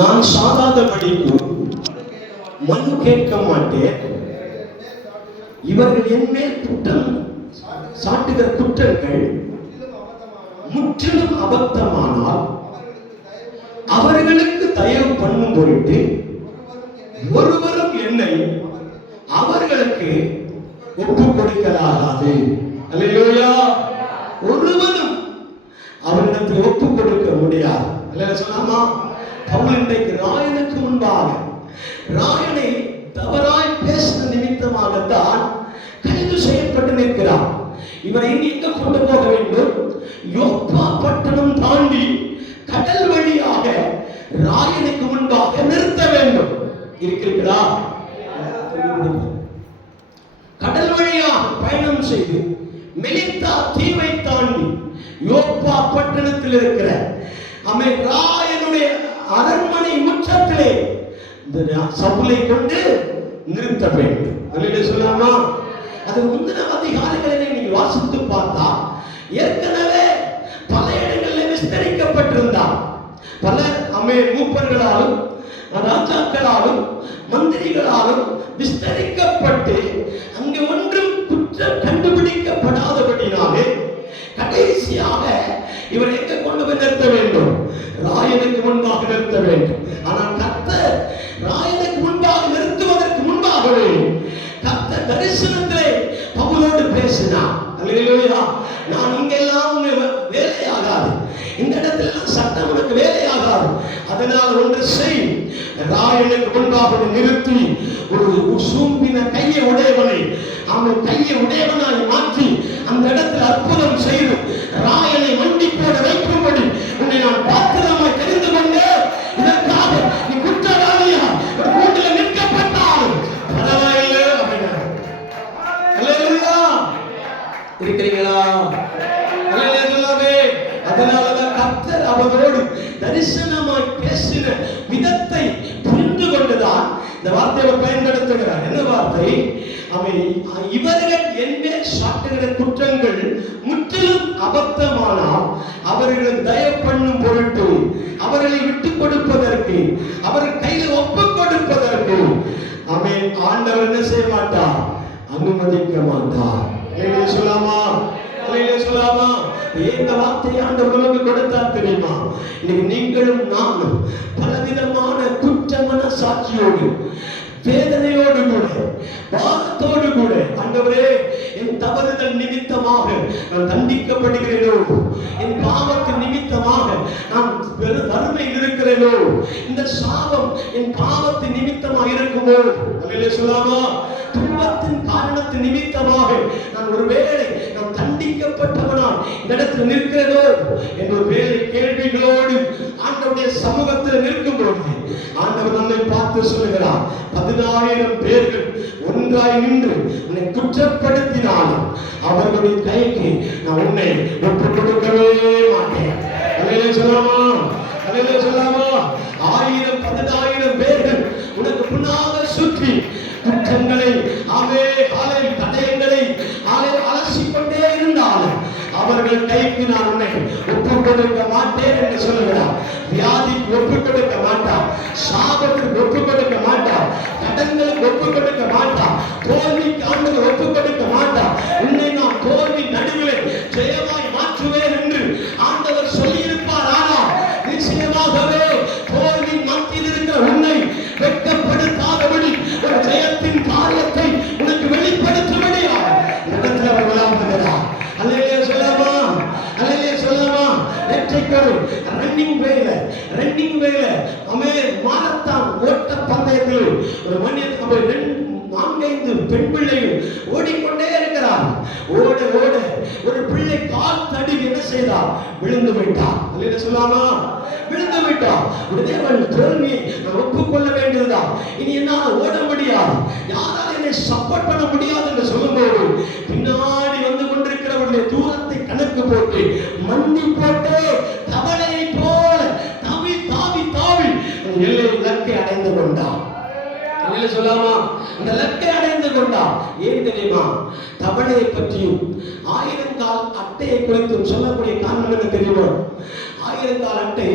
நான் சாதாதபடிக்கு மனு கேட்க மாட்டேன். இவர்கள் என் மேல் குற்றம் சாட்டுகிற குற்றங்கள் முற்றிலும் அபத்தமானால் அவர்களுக்கு தயவு பண்ணும் பொருட்டு ஒருவரும் என்னை அவர்களுக்கு ஒப்புக் கொடுக்கலாகாது. அல்லேலூயா. ஒருவரும் அவரிடத்தில் ஒப்புக் கொடுக்க முடியாது. அல்லேலூயா சொல்லாமா? பவுல் இன்றைக்கு ராயனுக்கு முன்பாக ராயனை தவறாய் பேசின நிமித்தமாகத்தான் கைது செய்யப்பட்டு நிற்கிறார். இவரை எங்க கொண்டு போக வேண்டும்? யோப்பா பட்டணம் தாண்டி கடல் வழியாக ராயனுக்கு முன்பாக நிறுத்த வேண்டும். இருக்கிறீர்களா? கடல் வழியாக பயணம் செய்து மெலித்தா தீவை தாண்டி யோப்பா பட்டணத்தில் இருக்கிற ராயனுடைய அரண்மனை முற்றத்திலே சவுலை கொண்டு நிறுத்த வேண்டும். அல்லேலூயா சொல்லாமா? அது முந்தின அதிகாரங்களை நீங்கள் வாசித்து பார்த்தா ஏற்கனவே பல இடங்களில் விஸ்தரிக்கப்பட்டிருந்தார். பல மூப்பர்களாலும் ராஜாக்களாலும் மந்திரிகளாலும் விஸ்தரிக்கப்பட்டு அங்கு ஒன்றும் குற்றம் கண்டுபிடிக்கப்படாதபடினாலே கடைசியாக இவரை எங்க கொண்டு போய் நிறுத்த வேண்டும்? ராயனுக்கு முன்பாக நிறுத்த வேண்டும். ஆனால் கர்த்தர் ராயனுக்கு முன்பாக நிறுத்துவதற்கு முன்பாகவே கர்த்தர் தரிசனத்திலே பவுலோடு பேசினார். அல்லேலூயா. நான் இங்கெல்லாம் வேலையாகாது, இந்த இடத்துல சட்டம் உனக்கு வேலையாகாது. அதனால் ஒன்று செய், ராயனுக்கு முன்பாக நிறுத்தி ஒரு சூம்பின கையை உடையவனை அவன் கையை உடையவனாய் மாற்றி அந்த இடத்தில் அற்புதம் செய்து ராயனை மண்டி போட வைக்கும்படி உன்னை நான் பாத்திரமாய் தெரிந்து கொண்டேன். இதற்காக நீ குற்றவாளியா ஒரு கூட்டில் நிற்கப்பட்டாலும் பரவாயில்லை அப்படின்னா. அல்லேலூயா. இருக்கிறீங்களா? அதனாலதான் கர்த்தர் அவரோடு தரிசனமாய் பேசின விதத்தை புரிந்து கொண்டுதான் இந்த வார்த்தையை பயன்படுத்துகிறார். என்ன வார்த்தை? இவர்கள் என்பேர் சாட்டுகிற குற்றங்கள் முற்றிலும் அபத்தமானால் அவர்களுக்கு தயவு பண்ணும் பொருட்டு அவர்களை விட்டுக் கொடுப்பதற்கு அவர்கள் கையில் ஒப்புக் கொடுப்பதற்கு ஆண்டவர் என்ன செய்ய மாட்டார்? அனுமதிக்க மாட்டார். சொல்லாமா? சொல்லாமா? இந்த வார்த்தையை ஆண்டவர் நமக்கு கொடுத்தார் தெரியுமா? இன்னைக்கு நீங்களும் நானும் பலவிதமான குற்ற மனசாட்சியோடு வேதனையோடு கூட பாரத்தோடு கூட ஆண்டவரே என் தவறுதல் நிமித்தமாக நான் தண்டிக்கப்படுகிறேனோ, என் பாவத்தின் நிமித்தமாக நான் வறுமையில் இருக்கிறேனோ, இந்த சாபம் என் பாவத்தின் நிமித்தமாக இருக்குமோ, அல்லேலூயா சொல்லாமா? துன்பத்தின் காரணத்தின் நிமித்தமாக நான் ஒருவேளை நான் தண்டிக்கப்பட்டவனால் இந்த இடத்தில் நிற்கிறதோ என்ற ஒரு வேலை கேள்விகளோடு ஆண்டவருடைய சமூகத்தில் நிற்கும்போது ஆண்டவர் நம்மை பார்த்து சொல்லுகிறார், 10,000 பேர்கள் ஒன்றாய் நின்று உன்னை குற்றப்படுத்தினாலும் அவர்களுடைய கைக்கு நான் உன்னை ஒப்புக் கொடுக்கவே மாட்டேன். அல்லேலூயா சொல்லாமா? அல்லேலூயா சொல்லாமா? 1000 10,000 பேர்கள் உனக்கு முன்னாக சுற்றி குற்றங்களை தடயங்களை அலசிக்கொண்டே இருந்தாலும் அவர்கள் கைக்கு நான் உன்னை ஒப்புக் கொடுக்க மாட்டேன் என்று சொல்லுகிறார். வியாதிக்கு ஒப்புக் கொடுக்க மாட்டார், சாபத்துக்கு ஒப்புக் கொடுக்க மாட்டார், கடன்களுக்கு ஒப்புக் கொடுக்க மாட்டார், தோல்விக்கு ஆண்டவர் ஒப்புக் கொடுக்க மாட்டார். உன்னை நான் தோல்வி நடுவிலே ஜெயமாய் மாற்றுவேன் என்று ஆண்டவர் சொல்லியிருப்பார். ஆனால் நிச்சயமாகவே தோல்வி மத்தியில் இருக்கிற உன்னை வெட்கப்படுத்தாதபடி ஒரு ஜெயத்தின் காரியத்தை உனக்கு வெளிப்படுத்தும்படியா இடத்துல அவர் விளாடுகிறார். அல்லேலூயா சொல்லாமா? அல்லேலூயா சொல்லாமா? ரன்னிங் வேல மாரத்தான் ஓட்ட பந்தயத்தில் ஒரு மனிதன் 4-5 பெண் பிள்ளைகள் ஓடிக்கொண்டே இருக்கிறார். ஓட ஓட ஒரு பிள்ளை கால் தடுக்கி என்ன செய்தார்? விழுந்து விட்டார். அல்லேலூயா சொல்லாமா? விழுந்து விட்டார். உடனே அவள் தோல்வியை நான் ஒப்புக்கொள்ள வேண்டியதுதான். இனி என்னால் ஓட முடியாது, யாரால் என்னை சப்போர்ட் பண்ண முடியாது என்று சொல்லும்போது பின்னாடி வந்து கொண்டிருக்கிறவருடைய தூரத்தை கணக்கு போட்டு மண்டி போட்டு தவளையை போல தாவி தாவி தாவி எல்லை இலக்கை அடைந்து கொண்டார். சொல்லாமா? அந்த லக்கை அடைந்து கொண்டார். ஏன் தெரியுமா? தவளையை பற்றியும் 1000 கால் அட்டையை குறித்தும் சொல்லக்கூடிய காரணம் என்ன தெரியுமா? 1000 கால் அட்டை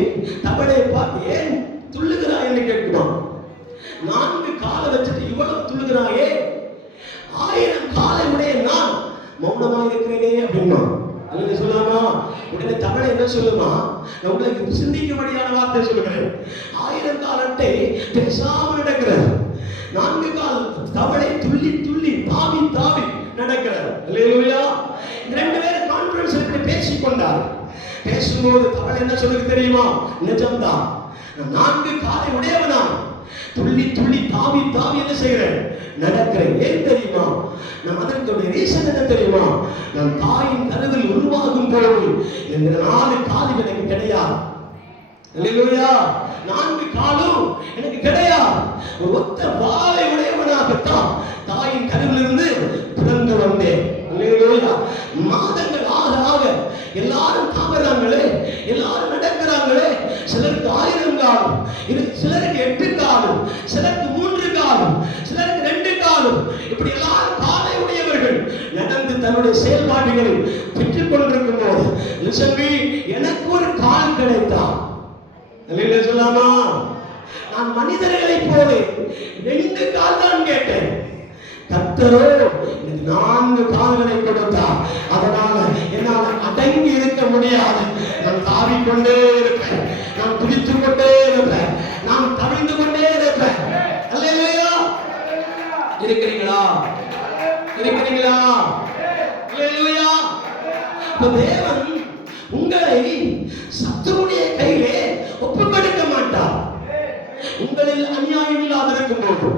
தவளையை பார்த்து ஏன் துள்ளுகிறாய் என்று கேட்குமா? 4 காலை வச்சுட்டு இவ்வளவு துள்ளுகிறாயே, 1000 காலை உடைய நான் மௌனமாக இருக்கிறேனே அப்படின்னா அல்லது சொல்லாமா? உடனே தமிழை என்ன சொல்லுமா? நான் உங்களுக்கு சிந்திக்கும்படியான வார்த்தை சொல்லுகிறேன். 1000 காலத்தை பேசாமல் நடக்கிறார், 4 கால் தவளை துள்ளி துள்ளி தாவி தாவி நடக்கிறார். அல்லேலூயா. 2 பேரும் கான்ஃபரன்ஸ்ல பேசிக் கொண்டார். பேசும்போது தவளை என்ன சொல்லுது தெரியுமா? நிஜம்தான், 4 காலை உடையவனா துள்ளி துள்ளி தாவி தாவி என்ன செய்கிறேன்? நடக்கிறேன். ஏன் தெரியுமா? நான் அதற்கு ரீசன் என்ன தெரியுமா? நான் தாயின் கருவில் உருவாகும் போது இந்த 4 காலும் எனக்கு கிடையாது. அல்லேலூயா. 4 காலும் எனக்கு கிடையாது. ஒரு ஒத்த வாளை உடையவனாகத்தான் தாயின் கருவிலிருந்து பிறந்து வந்தேன். அல்லேலூயா. மாதங்கள் ஆக ஆக எல்லாரும் தாவறாங்களே, எல்லாரும் நடக்கிறாங்களே. சிலருக்கு 1000 காலம், சிலருக்கு 8 காலம், சிலருக்கு 3 காலம், சிலருக்கு 2 காலம். இப்படி எல்லாரும் காலை உடையவர்கள் நடந்து தன்னுடைய செயல்பாடுகளை பெற்றுக் கொண்டிருக்கும் போது எனக்கு ஒரு கால் கிடைத்தான். சொல்லாமா? நான் மனிதர்களை போல 2 கால் தான் கேட்டேன். கர்த்தரோ எனக்கு 4 கால்களை கொடுத்தார். அதனால என்னால் அடங்கி இருக்க முடியாது. நான் தாவிக்கொண்டே இருப்பேன், நான் துடித்துக் கொண்டே இருப்பேன், நான் தவிழ்ந்து கொண்டே இருப்பேன். அல்லேலூயா. இருக்கிறீங்களா? இருக்கிறீங்களா? அல்லேலூயா. தேவன் உங்களை சத்துருடைய கையிலே ஒப்புக் கொடுக்க மாட்டார். உங்களில் அநியாயம் இல்லாதிருக்கும் போது,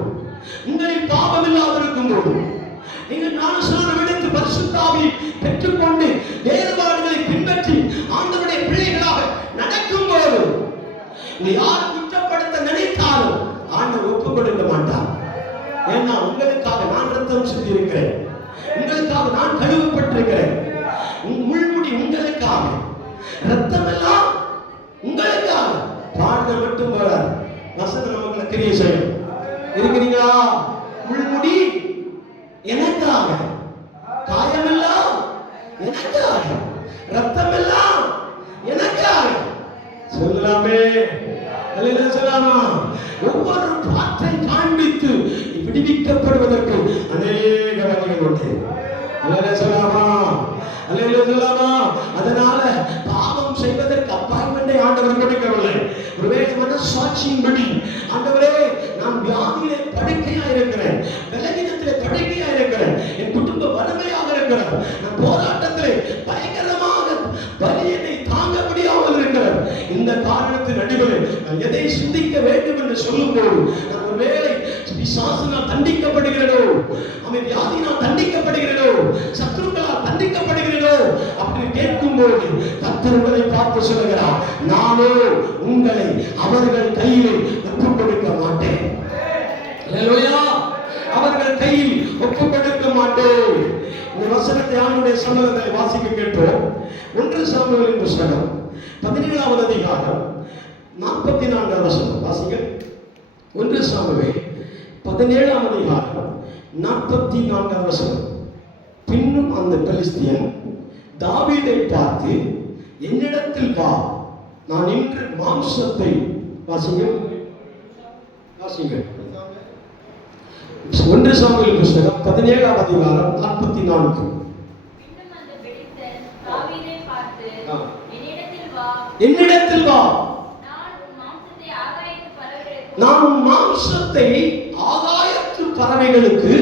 உங்களில் பாவம் இல்லாதிருக்கும் போது, நீங்கள் ஞானஸ்நானம் எடுத்து பரிசுத்த ஆவியை பெற்றுக்கொண்டு வேறுபாடுகளை பின்பற்றி ஆண்டவருடைய பிள்ளைகளாக நடக்கும் போது யார் குற்றப்படுத்த நினைத்தாலும் ஆண்டவர் ஒப்புக் கொடுக்க மாட்டார். ஏன்னா உங்களுக்காக நான் ரத்தம் சிந்தி இருக்கிறேன், உங்களுக்காக நான் கழுவப்பட்டிருக்கிறேன். முள்முடி உங்களுக்காக, ரத்தம் எல்லாம் உங்களுக்காக. பாடுத மட்டும் போறார், வசனம் நமக்கு கிரியை செய்யும். இருக்கிறீங்களா? முள்முடி எனக்காக, காயமெல்லாம் எனக்காக, ரத்தம் எல்லாம் எனக்காக. சொல்லலாமே? அல்லேலூயா சொல்லலாமா? ஒவ்வொரு பாட்டை காண்பித்து விடுவிக்கப்படுவதற்கு அநேக வழிகள் உண்டு. அல்லேலூயா சொல்லலாமா? அல்லேலூயா சொல்லலாமா? அதனால பாவம் செய்வதற்கு அப்பாயின்மெண்டை ஆண்டவர் கொடுக்கவில்லை. ஒருவேளை மனசாட்சியின்படி ஆண்டவரே நான் வியாதியிலே படுக்கையா இருக்கிறேன், பலவீனத்திலே படுக்கையா இருக்கிறேன், என் குடும்ப வறுமையாக இருக்கிறேன், நான் போராட்டத்திலே பயங்கரமாக வலியை தாங்க முடியாமல் இருக்கிறேன். இந்த காரணத்தின் அடிப்படையில் நான் எதை சிந்திக்க வேண்டும் என்று சொல்லும் போது நான் ஒருவேளை பிசாசினால் தண்டிக்கப்படுகிறேனோ, அவன் வியாதியினால் தண்டிக்கப்படுகிறேனோ, சத்துருக்களால் தண்டிக்கப்படுகிறேனோ அப்படி கேட்கும் போது கர்த்தர் உங்களை பார்த்து சொல்லுகிறார், நானோ உங்களை அவர்கள் கையில் ஒப்புக் கொடுக்க மாட்டேன். அல்லேலூயா. அவர்கள் கையில் ஒப்புக் கொடுக்க மாட்டேன். இந்த வசனத்தை ஆண்டவருடைய சமூகத்தை வாசிக்க கேட்போம். 1 சாமுவேலின் புத்தகம் 17ஆவது அதிகாரம் 44வது வசனம் வாசிங்க. 1 சாமுவேல் 17ஆம் அதிகாரம் 44வது வசனம். பின்னும் அந்த பெலிஸ்தியன் தாவீதை பார்த்து, என்னிடத்தில் வா, நான் இன்று மாம்சத்தை வாசிங்க வாசிங்க. 1 சாமுவேல் புத்தகம் 17ஆம் அதிகாரம் 44. என்னிடத்தில் வா, நான் உன் மாம்சத்தை ஆகாயத்து பறவைகளுக்கு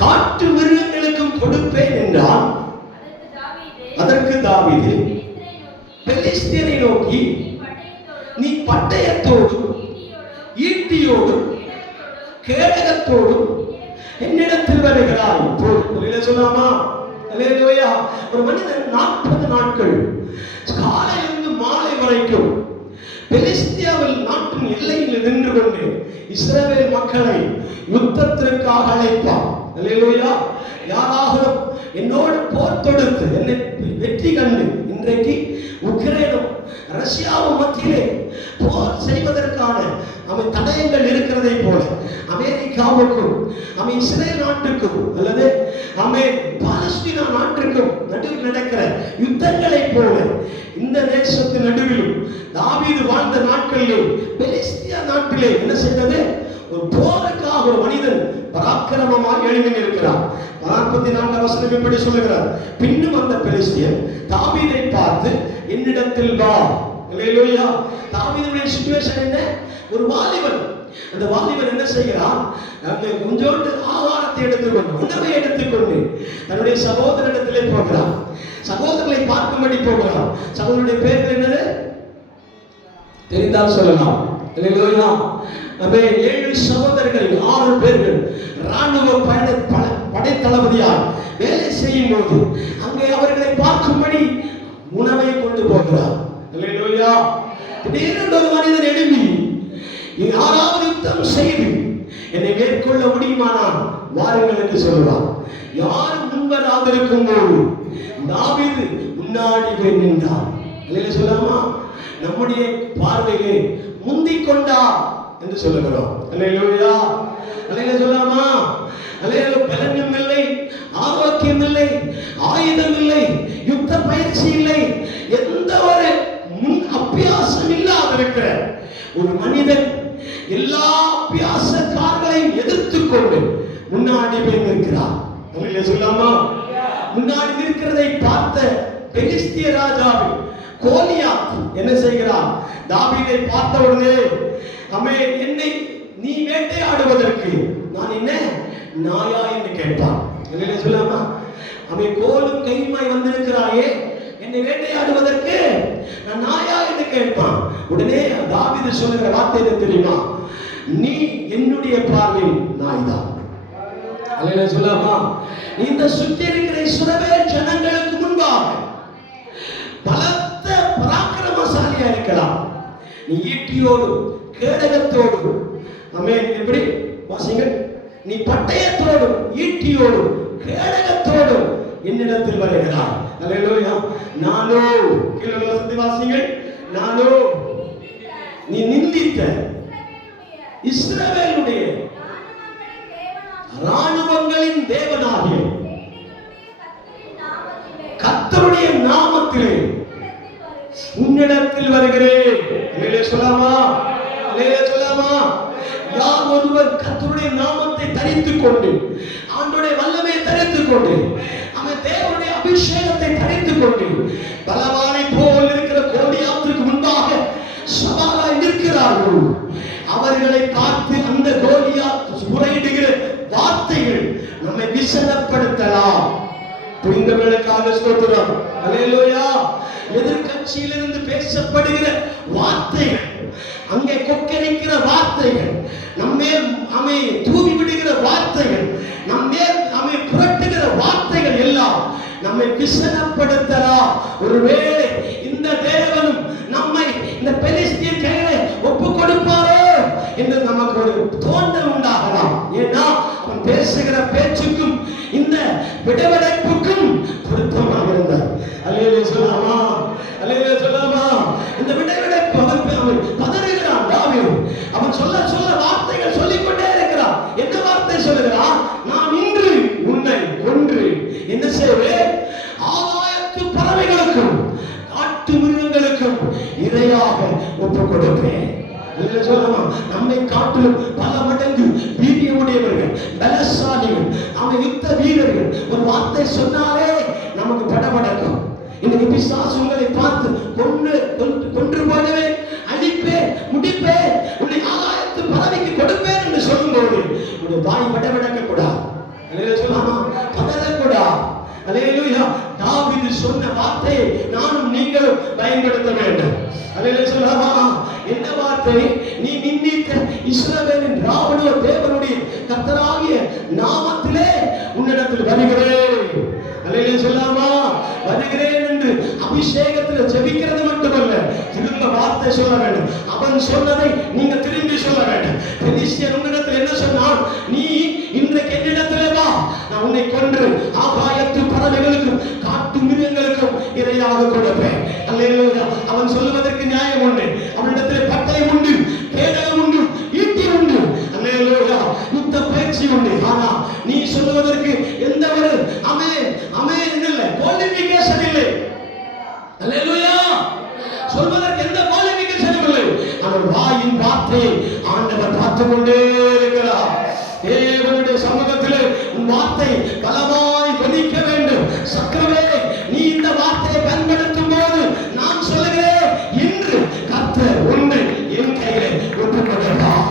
காட்டு மிருகங்களுக்கும் கொடுப்பேன் என்றான். அதற்கு தாவீது பெலிஸ்தியரை நோக்கி, நீ பட்டயத்தோடும் ஈட்டியோடும் கேடகத்தோடும் என்னிடத்தில் வருகிறாய். இப்போது சொல்லாமா? அல்லேலூயா. ஒரு மனிதன் 40 நாட்கள் காலையிலிருந்து மாலை வரைக்கும் பெலிஸ்தியாவில் நாட்டின் எல்லையில் நின்று கொண்டு இஸ்ரவேல் மக்களை யுத்தத்திற்காக அழைப்பான். அல்லேலூயா. யாராவது என்னோடு போர் தொடுத்து என்னை வெற்றி கண்டு, இன்றைக்கு உக்ரைனும் ரஷ்யாவும் மத்தியிலே போர் செய்வதற்கான அவன் தடயங்கள் இருக்கிறதை போல அமெரிக்காவுக்கும் அவன் இஸ்ரேல் நாட்டுக்கும் அல்லது அவன் பாலஸ்தீனா நாட்டிற்கும் நடுவில் நடக்கிற யுத்தங்களை போல இந்த தேசத்தின் நடுவிலும் தாவீது வாழ்ந்த நாட்களிலே பெலிஸ்தியா நாட்டிலே என்ன செய்தது? ஒரு போருக்காக ஒரு மனிதன் பராக்கிரமமாக எழுதி இருக்கிறார். 44 வசனம் இப்படி சொல்லுகிறார், பின்னும் அந்த பெலிஸ்தியன் தாவீதை பார்த்து என்னிடத்தில் வா. அல்லேலூயா. தாவீதுடைய சிச்சுவேஷன் என்ன? ஒரு வாலிபன். அந்த வாலிபன் என்ன செய்கிறான்? கொஞ்சோண்டு ஆகாரத்தை எடுத்துக்கொண்டு, உணவை எடுத்துக்கொண்டு தன்னுடைய சகோதரனிடத்திலே போகிறான். சகோதரர்களை பார்க்கும்படி போகிறான். சகோதரனுடைய பேர்கள் என்னது தெரிந்தால் சொல்லலாம். அல்லேலூயா. 7 சகோதரர்கள் 6 பேர்கள் ராணுவ படை தளபதியால் வேலை செய்யும் போது அங்கே அவர்களை பார்க்கும்படி உணவை கொண்டு போகிறார். அல்லேலூயா. திடீரென்று ஒரு மனிதன் எழும்பி யாராவது யுத்தம் செய்து என்னை மேற்கொள்ள முடியுமானால் வாருங்கள் என்று சொல்றார். யார் முன்வராது இருக்கும் போது தாவீது முன்னாடி போய் நின்றார். அல்லேலூயா சொல்லலாமா? நம்முடைய பார்வையிலே முந்திக் கொண்டார் என்று சொல்லுகிறோம். அல்லேலூயா. அல்லேலூயா சொல்லலாமா? அல்லேலூயா. பலனும் இல்லை, ஆரோக்கியம் இல்லை, ஆயுதம் இல்லை, யுத்த பயிற்சி இல்லை, எந்த ஒரு முன் அபியாசம் இல்லாத இருக்கிற ஒரு மனிதன் எல்லா அபியாசக்காரர்களையும் எதிர்த்துக் கொண்டு முன்னாடி போய் நிற்கிறார். அல்லேலூயா சொல்லலாமா? முன்னாடி நிற்கிறதை பார்த்த பெலிஸ்திய ராஜாவை கோலியாத் என்ன செய்கிறார்? தாவீதை பார்த்த உடனே என்னை நீ வேட்டையாடுவதற்கு நான் என்ன நாயா என்று கேட்பான். அல்லேலூயா சொல்லலாமா? கோலும் கையுமாய் வந்திருக்கிறாயே, என்னை வேட்டையாடுவதற்கு நான் நாயா என்று கேட்பான். உடனே தாவீது சொல்லுகிற வார்த்தை என்ன தெரியுமா? நீ என்னுடைய பார்வையில் நாய்தான். அல்லேலூயா சொல்லலாமா? இந்த சுற்றி இருக்கிற இஸ்ரவேல் ஜனங்களுக்கு முன்பாக பலத்த பராக்கிரமசாலியா இருக்கலாம். நீ ஈட்டியோடு கேடகத்தோடு எப்படி வாசிங்க, நீ பட்டயத்தோடு ஈட்டியோடு கேடகத்தோடு என்னிடத்தில் வருகிறார். அல்லேலூயா. நானோ கீழே வாசிங்க, நானோ நீ நிந்தித்த இஸ்ரவேலுடைய ராணுவங்களின் தேவனாகிய கர்த்தருடைய நாமத்திலே உன்னிடத்தில் வருகிறேன். அல்லேலூயா சொல்லலாமா? அல்லேலூயா சொல்லலாமா? யார் ஒருவர் கர்த்தருடைய நாமத்தை தரித்துக் கொண்டு, ஆண்டவருடைய வல்லமையை தரித்துக் கொண்டு, அவன் தேவனுடைய அபிஷேகத்தை தரித்துக் கொண்டு பலவானை போல் இருக்கிற கோலியாத்திற்கு முன்பாக சவாலாய் நிற்கிறார்கள். அவர்களை பார்த்து அந்த கோலியாத் முறையிடுகிற வார்த்தைகள் நம்மை விசனப்படுத்தலாம். புரிந்தவர்களுக்காக ஸ்தோத்திரம். அல்லேலூயா. எதிர்க்கட்சியிலிருந்து பேசப்படுகிற வார்த்தைகள், அங்கே கொக்கரிக்கிற வார்த்தைகள், நம்மை தூவி விடுகிற வார்த்தைகள், நம்மை புரட்டுகிற வார்த்தைகள் எல்லாம் நம்மை விசனப்படுத்தலாம். ஒருவேளை இந்த தேவனும் நம்மை இந்த பெலிஸ்தியன் கையில ஒப்பு கொடுப்பாரோ என்று நமக்கு ஒரு தோன்றல் உண்டாகலாம். ஏன்னா அவன் பேசுகிற பேச்சுக்கும் இந்த விடவடைப்புக்கும் பொருத்தமாக இருந்தார். அல்லேலூயா சொல்லலாமா? அல்லேலூயா சொல்லலாமா? இந்த விடவடைப்பு அவன் பதறுகிறான். தாவீது அவன் சொல்ல சொல்ல வார்த்தைகள் சொல்லிக்கொண்டே இருக்கிறான். என்ன வார்த்தை சொல்லுகிறான்? நான் இன்று உன்னை கொன்று என்ன செய்வேன்? ஆகாயத்து பறவைகளுக்கும் காட்டு மிருகங்களுக்கும் இரையாக ஒப்பு கொடுப்பேன். சொல்லலாமா? நம்மை காட்டிலும் பல மடங்கு வீரியமுடையவர்கள், பலசாலிகள், அவன் யுத்த வீரர்கள். ஒரு வார்த்தை சொன்னாலே நமக்கு படபடக்கும். இன்னைக்கு பிசாசு உங்களை பார்த்து கொன்று போடுவேன், அழிப்பேன், முடிப்பேன், உன்னை ஆகாயத்து பறவைக்கு கொடுப்பேன் என்று சொல்லும்போது உன்னுடைய வாய் படபடக்க கூடாது. அல்லேலூயா சொல்லலாமா? பதறக்கூடாது. அல்லேலூயா. தாவீது சொன்ன வார்த்தையை நானும் நீங்களும் பயன்படுத்த வேண்டும். அல்லேலூயா சொல்லலாமா? என்ன வார்த்தை? நீ நிந்தித்த இஸ்ரவேலின் ராவண தேவனுடைய கர்த்தராகிய நாமத்திலே உன்னிடத்தில் வருகிறேன். அல்லேலூயா சொல்லலாமா? வருகிறேன் என்று அபிஷேகத்தில் ஜெபிக்கிறது மட்டுமல்ல, திரும்ப வார்த்தை சொல்ல வேண்டும். அவன் சொன்னதை நீங்க திரும்பி சொல்ல வேண்டும். பெலிஸ்தியன் உன்னிடத்தில் என்ன சொன்னான்? நீ இன்றைக்கு என்னிடத்திலே வா, நான் உன்னை கொன்று ஆகாயத்து பறவைகளுக்கும் காட்டு மிருகங்களுக்கும் இரையாக கொடுப்பேன். அல்லேலூயா. அவன் சொல்லுவதற்கு நியாயம் உண்டு. அவனிடத்தில் பட்டயம் உண்டு, கேடகம் உண்டு, ஈட்டி உண்டு. அல்லேலூயா. யுத்த பயிற்சி உண்டு. ஆனா நீ சொல்லுவதற்கு எந்த ஒரு அமேன் இல்லை, குவாலிஃபிகேஷன் இல்லை. அல்லேலூயா. சொல்வதற்கு எந்த குவாலிஃபிகேஷனும் இல்லை. அவர் வாயின் வார்த்தையை ஆண்டவர் பார்த்து கொண்டே இருக்கிறார். தேவனுடைய சமூகத்திலே உன் வார்த்தை பலமாய் கணிக்க வேண்டும். சக்கரவே, நீ இந்த வார்த்தையை பயன்படுத்தும் போது நான் சொல்லுகிறேன், இன்று கர்த்தர் உன்னை என் கையிலே ஒப்புக் கொடுப்பார்.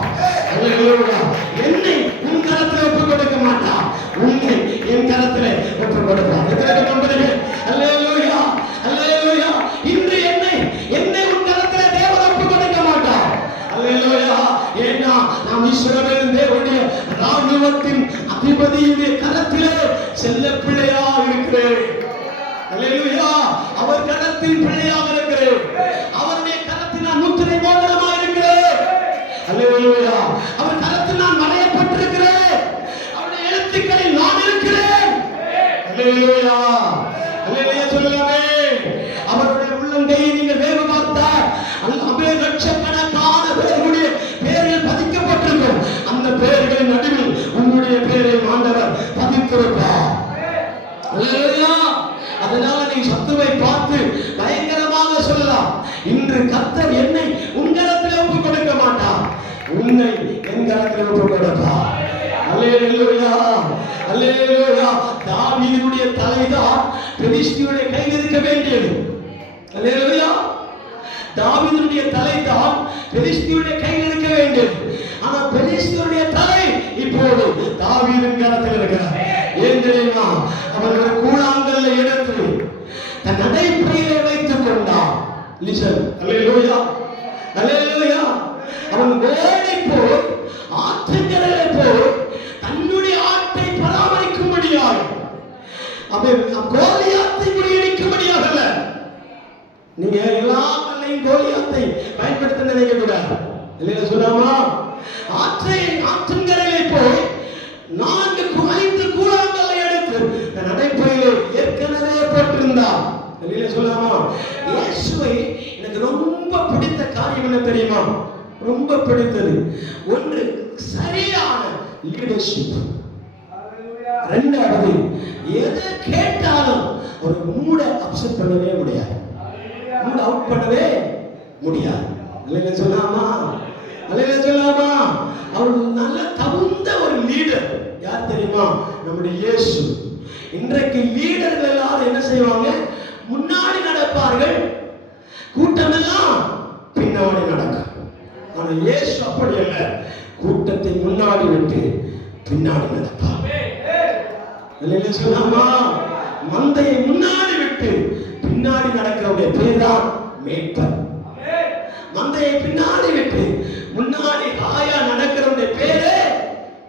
அல்லேலூயா. என்னை உன் கரத்திலே ஒப்புக் கொடுக்க மாட்டார், உன்னை என் கரத்திலே ஒப்புக் கொடுப்பார். எத்தனை நம்புறீர்கள்? அல்லேலூயா, அல்லேலூயா. இன்று என்னை உன் கரத்திலே தேவன் ஒப்புக் கொடுக்க மாட்டார். அல்லேலூயா. ஏன்னா நாம் இஸ்ரவேலின் தேவனுடைய ராணுவத்தின் அதிபதியுடைய கரத்திலே செல்ல பிள்ளையாக இருக்கிறேன். அல்லேலூயா. அவர் கரத்தின் பிள்ளையாக இருக்கிறேன். அவருடைய கரத்தில் நான் முத்திரை மோதிரமாக இருக்கிறேன். அல்லேலூயா. அவர் கரத்தில் நான் வரையப்பட்டிருக்கிறேன். அவருடைய எழுத்துக்களில் நான் இருக்கிறேன். அல்லேலூயா, அல்லேலூயா சொல்லலாமே. அவருடைய உள்ளங்கையை நீங்கள் வேறு பார்த்தால் அங்கே லட்சக்கணக்கான பேர்களுடைய பெயர்கள் பதிக்கப்பட்டிருக்கும். அந்த பெயர்களின் நடுவில் உங்களுடைய பெயரை ஆண்டவர் பதித்திருப்பார். அல்லேலூயா. அதனால நீ சத்துருவை பார்த்து பயங்கரமாக சொல்லலாம், இன்று கர்த்தர் என்னை உன் கரத்தில் ஒப்புக் கொடுக்க மாட்டார், உன்னை என் கரத்தில் ஒப்புக் கொடுப்பார். அல்லேலூயா, அல்லேலூயா. தாவீதுடைய தலைதான் பெலிஸ்தியருடைய கையில் இருக்க வேண்டியது. அல்லேலூயா. தாவீதுடைய தலைதான் பெலிஸ்தியருடைய கையில் இருக்க வேண்டியது. ஆனா பெலிஸ்தியருடைய தலை இப்போது தாவீதின் கரத்தில் இருக்கிறார். ஏன் தெரியுமா? அவர் ஒரு கூழாங்கல்லை எடுத்து தன் நடைப்பையிலே வைத்துக் கொண்டார். லிசன். அல்லேலூயா, அல்லேலூயா. அவன் ஓடி போய் ஆற்றங்கரையிலே போய் தன்னுடைய ஆட்டை பராமரிக்கும்படியாக, அவன் கோலியாத்தை முறியடிக்கும்படியாக அல்ல. நீங்க எல்லா கல்லையும் கோலியாத்தை பயன்படுத்த நினைக்க கூடாது. இல்லையா சொல்லாமா? ஆற்றங்கரையிலே போய் 4-5 கூழாங்கல்லை எடுத்து தன் நடைப்பையிலே ஏற்கனவே போட்டிருந்தார். இல்லையா சொல்லாமா? இயேசுவை எனக்கு ரொம்ப பிடித்த காரியம் என்ன தெரியுமா? ரொம்ப பிடித்தது ஒன்று, சரியான லீடர்ஷிப். ரெண்டாவது, எதை கேட்டாலும் ஒரு மூட அப்செட் பண்ணவே முடியாது, மூட அவுட் பண்ணவே முடியாது. அல்லேலூயா சொல்லாமா? அல்லேலூயா சொல்லாமா? அவர் நல்ல தகுந்த ஒரு லீடர். யார் தெரியுமா? நம்முடைய இயேசு. இன்றைக்கு லீடர்கள் எல்லாரும் என்ன செய்வாங்க? முன்னாடி நடப்பார்கள், கூட்டம் எல்லாம் பின்னாடி நடக்கும். ஆனால் இயேசு அப்படி அல்ல, கூட்டத்தை முன்னாடி விட்டு பின்னாடி நடப்பார். அல்லேலூயா சொல்லாமா? மந்தையை முன்னாடி விட்டு பின்னாடி நடக்கிறவருடைய பேர் தான் மேய்ப்பன். மந்தையை பின்னாடி விட்டு முன்னாடி ஆயா நடக்கிறவருடைய பேரே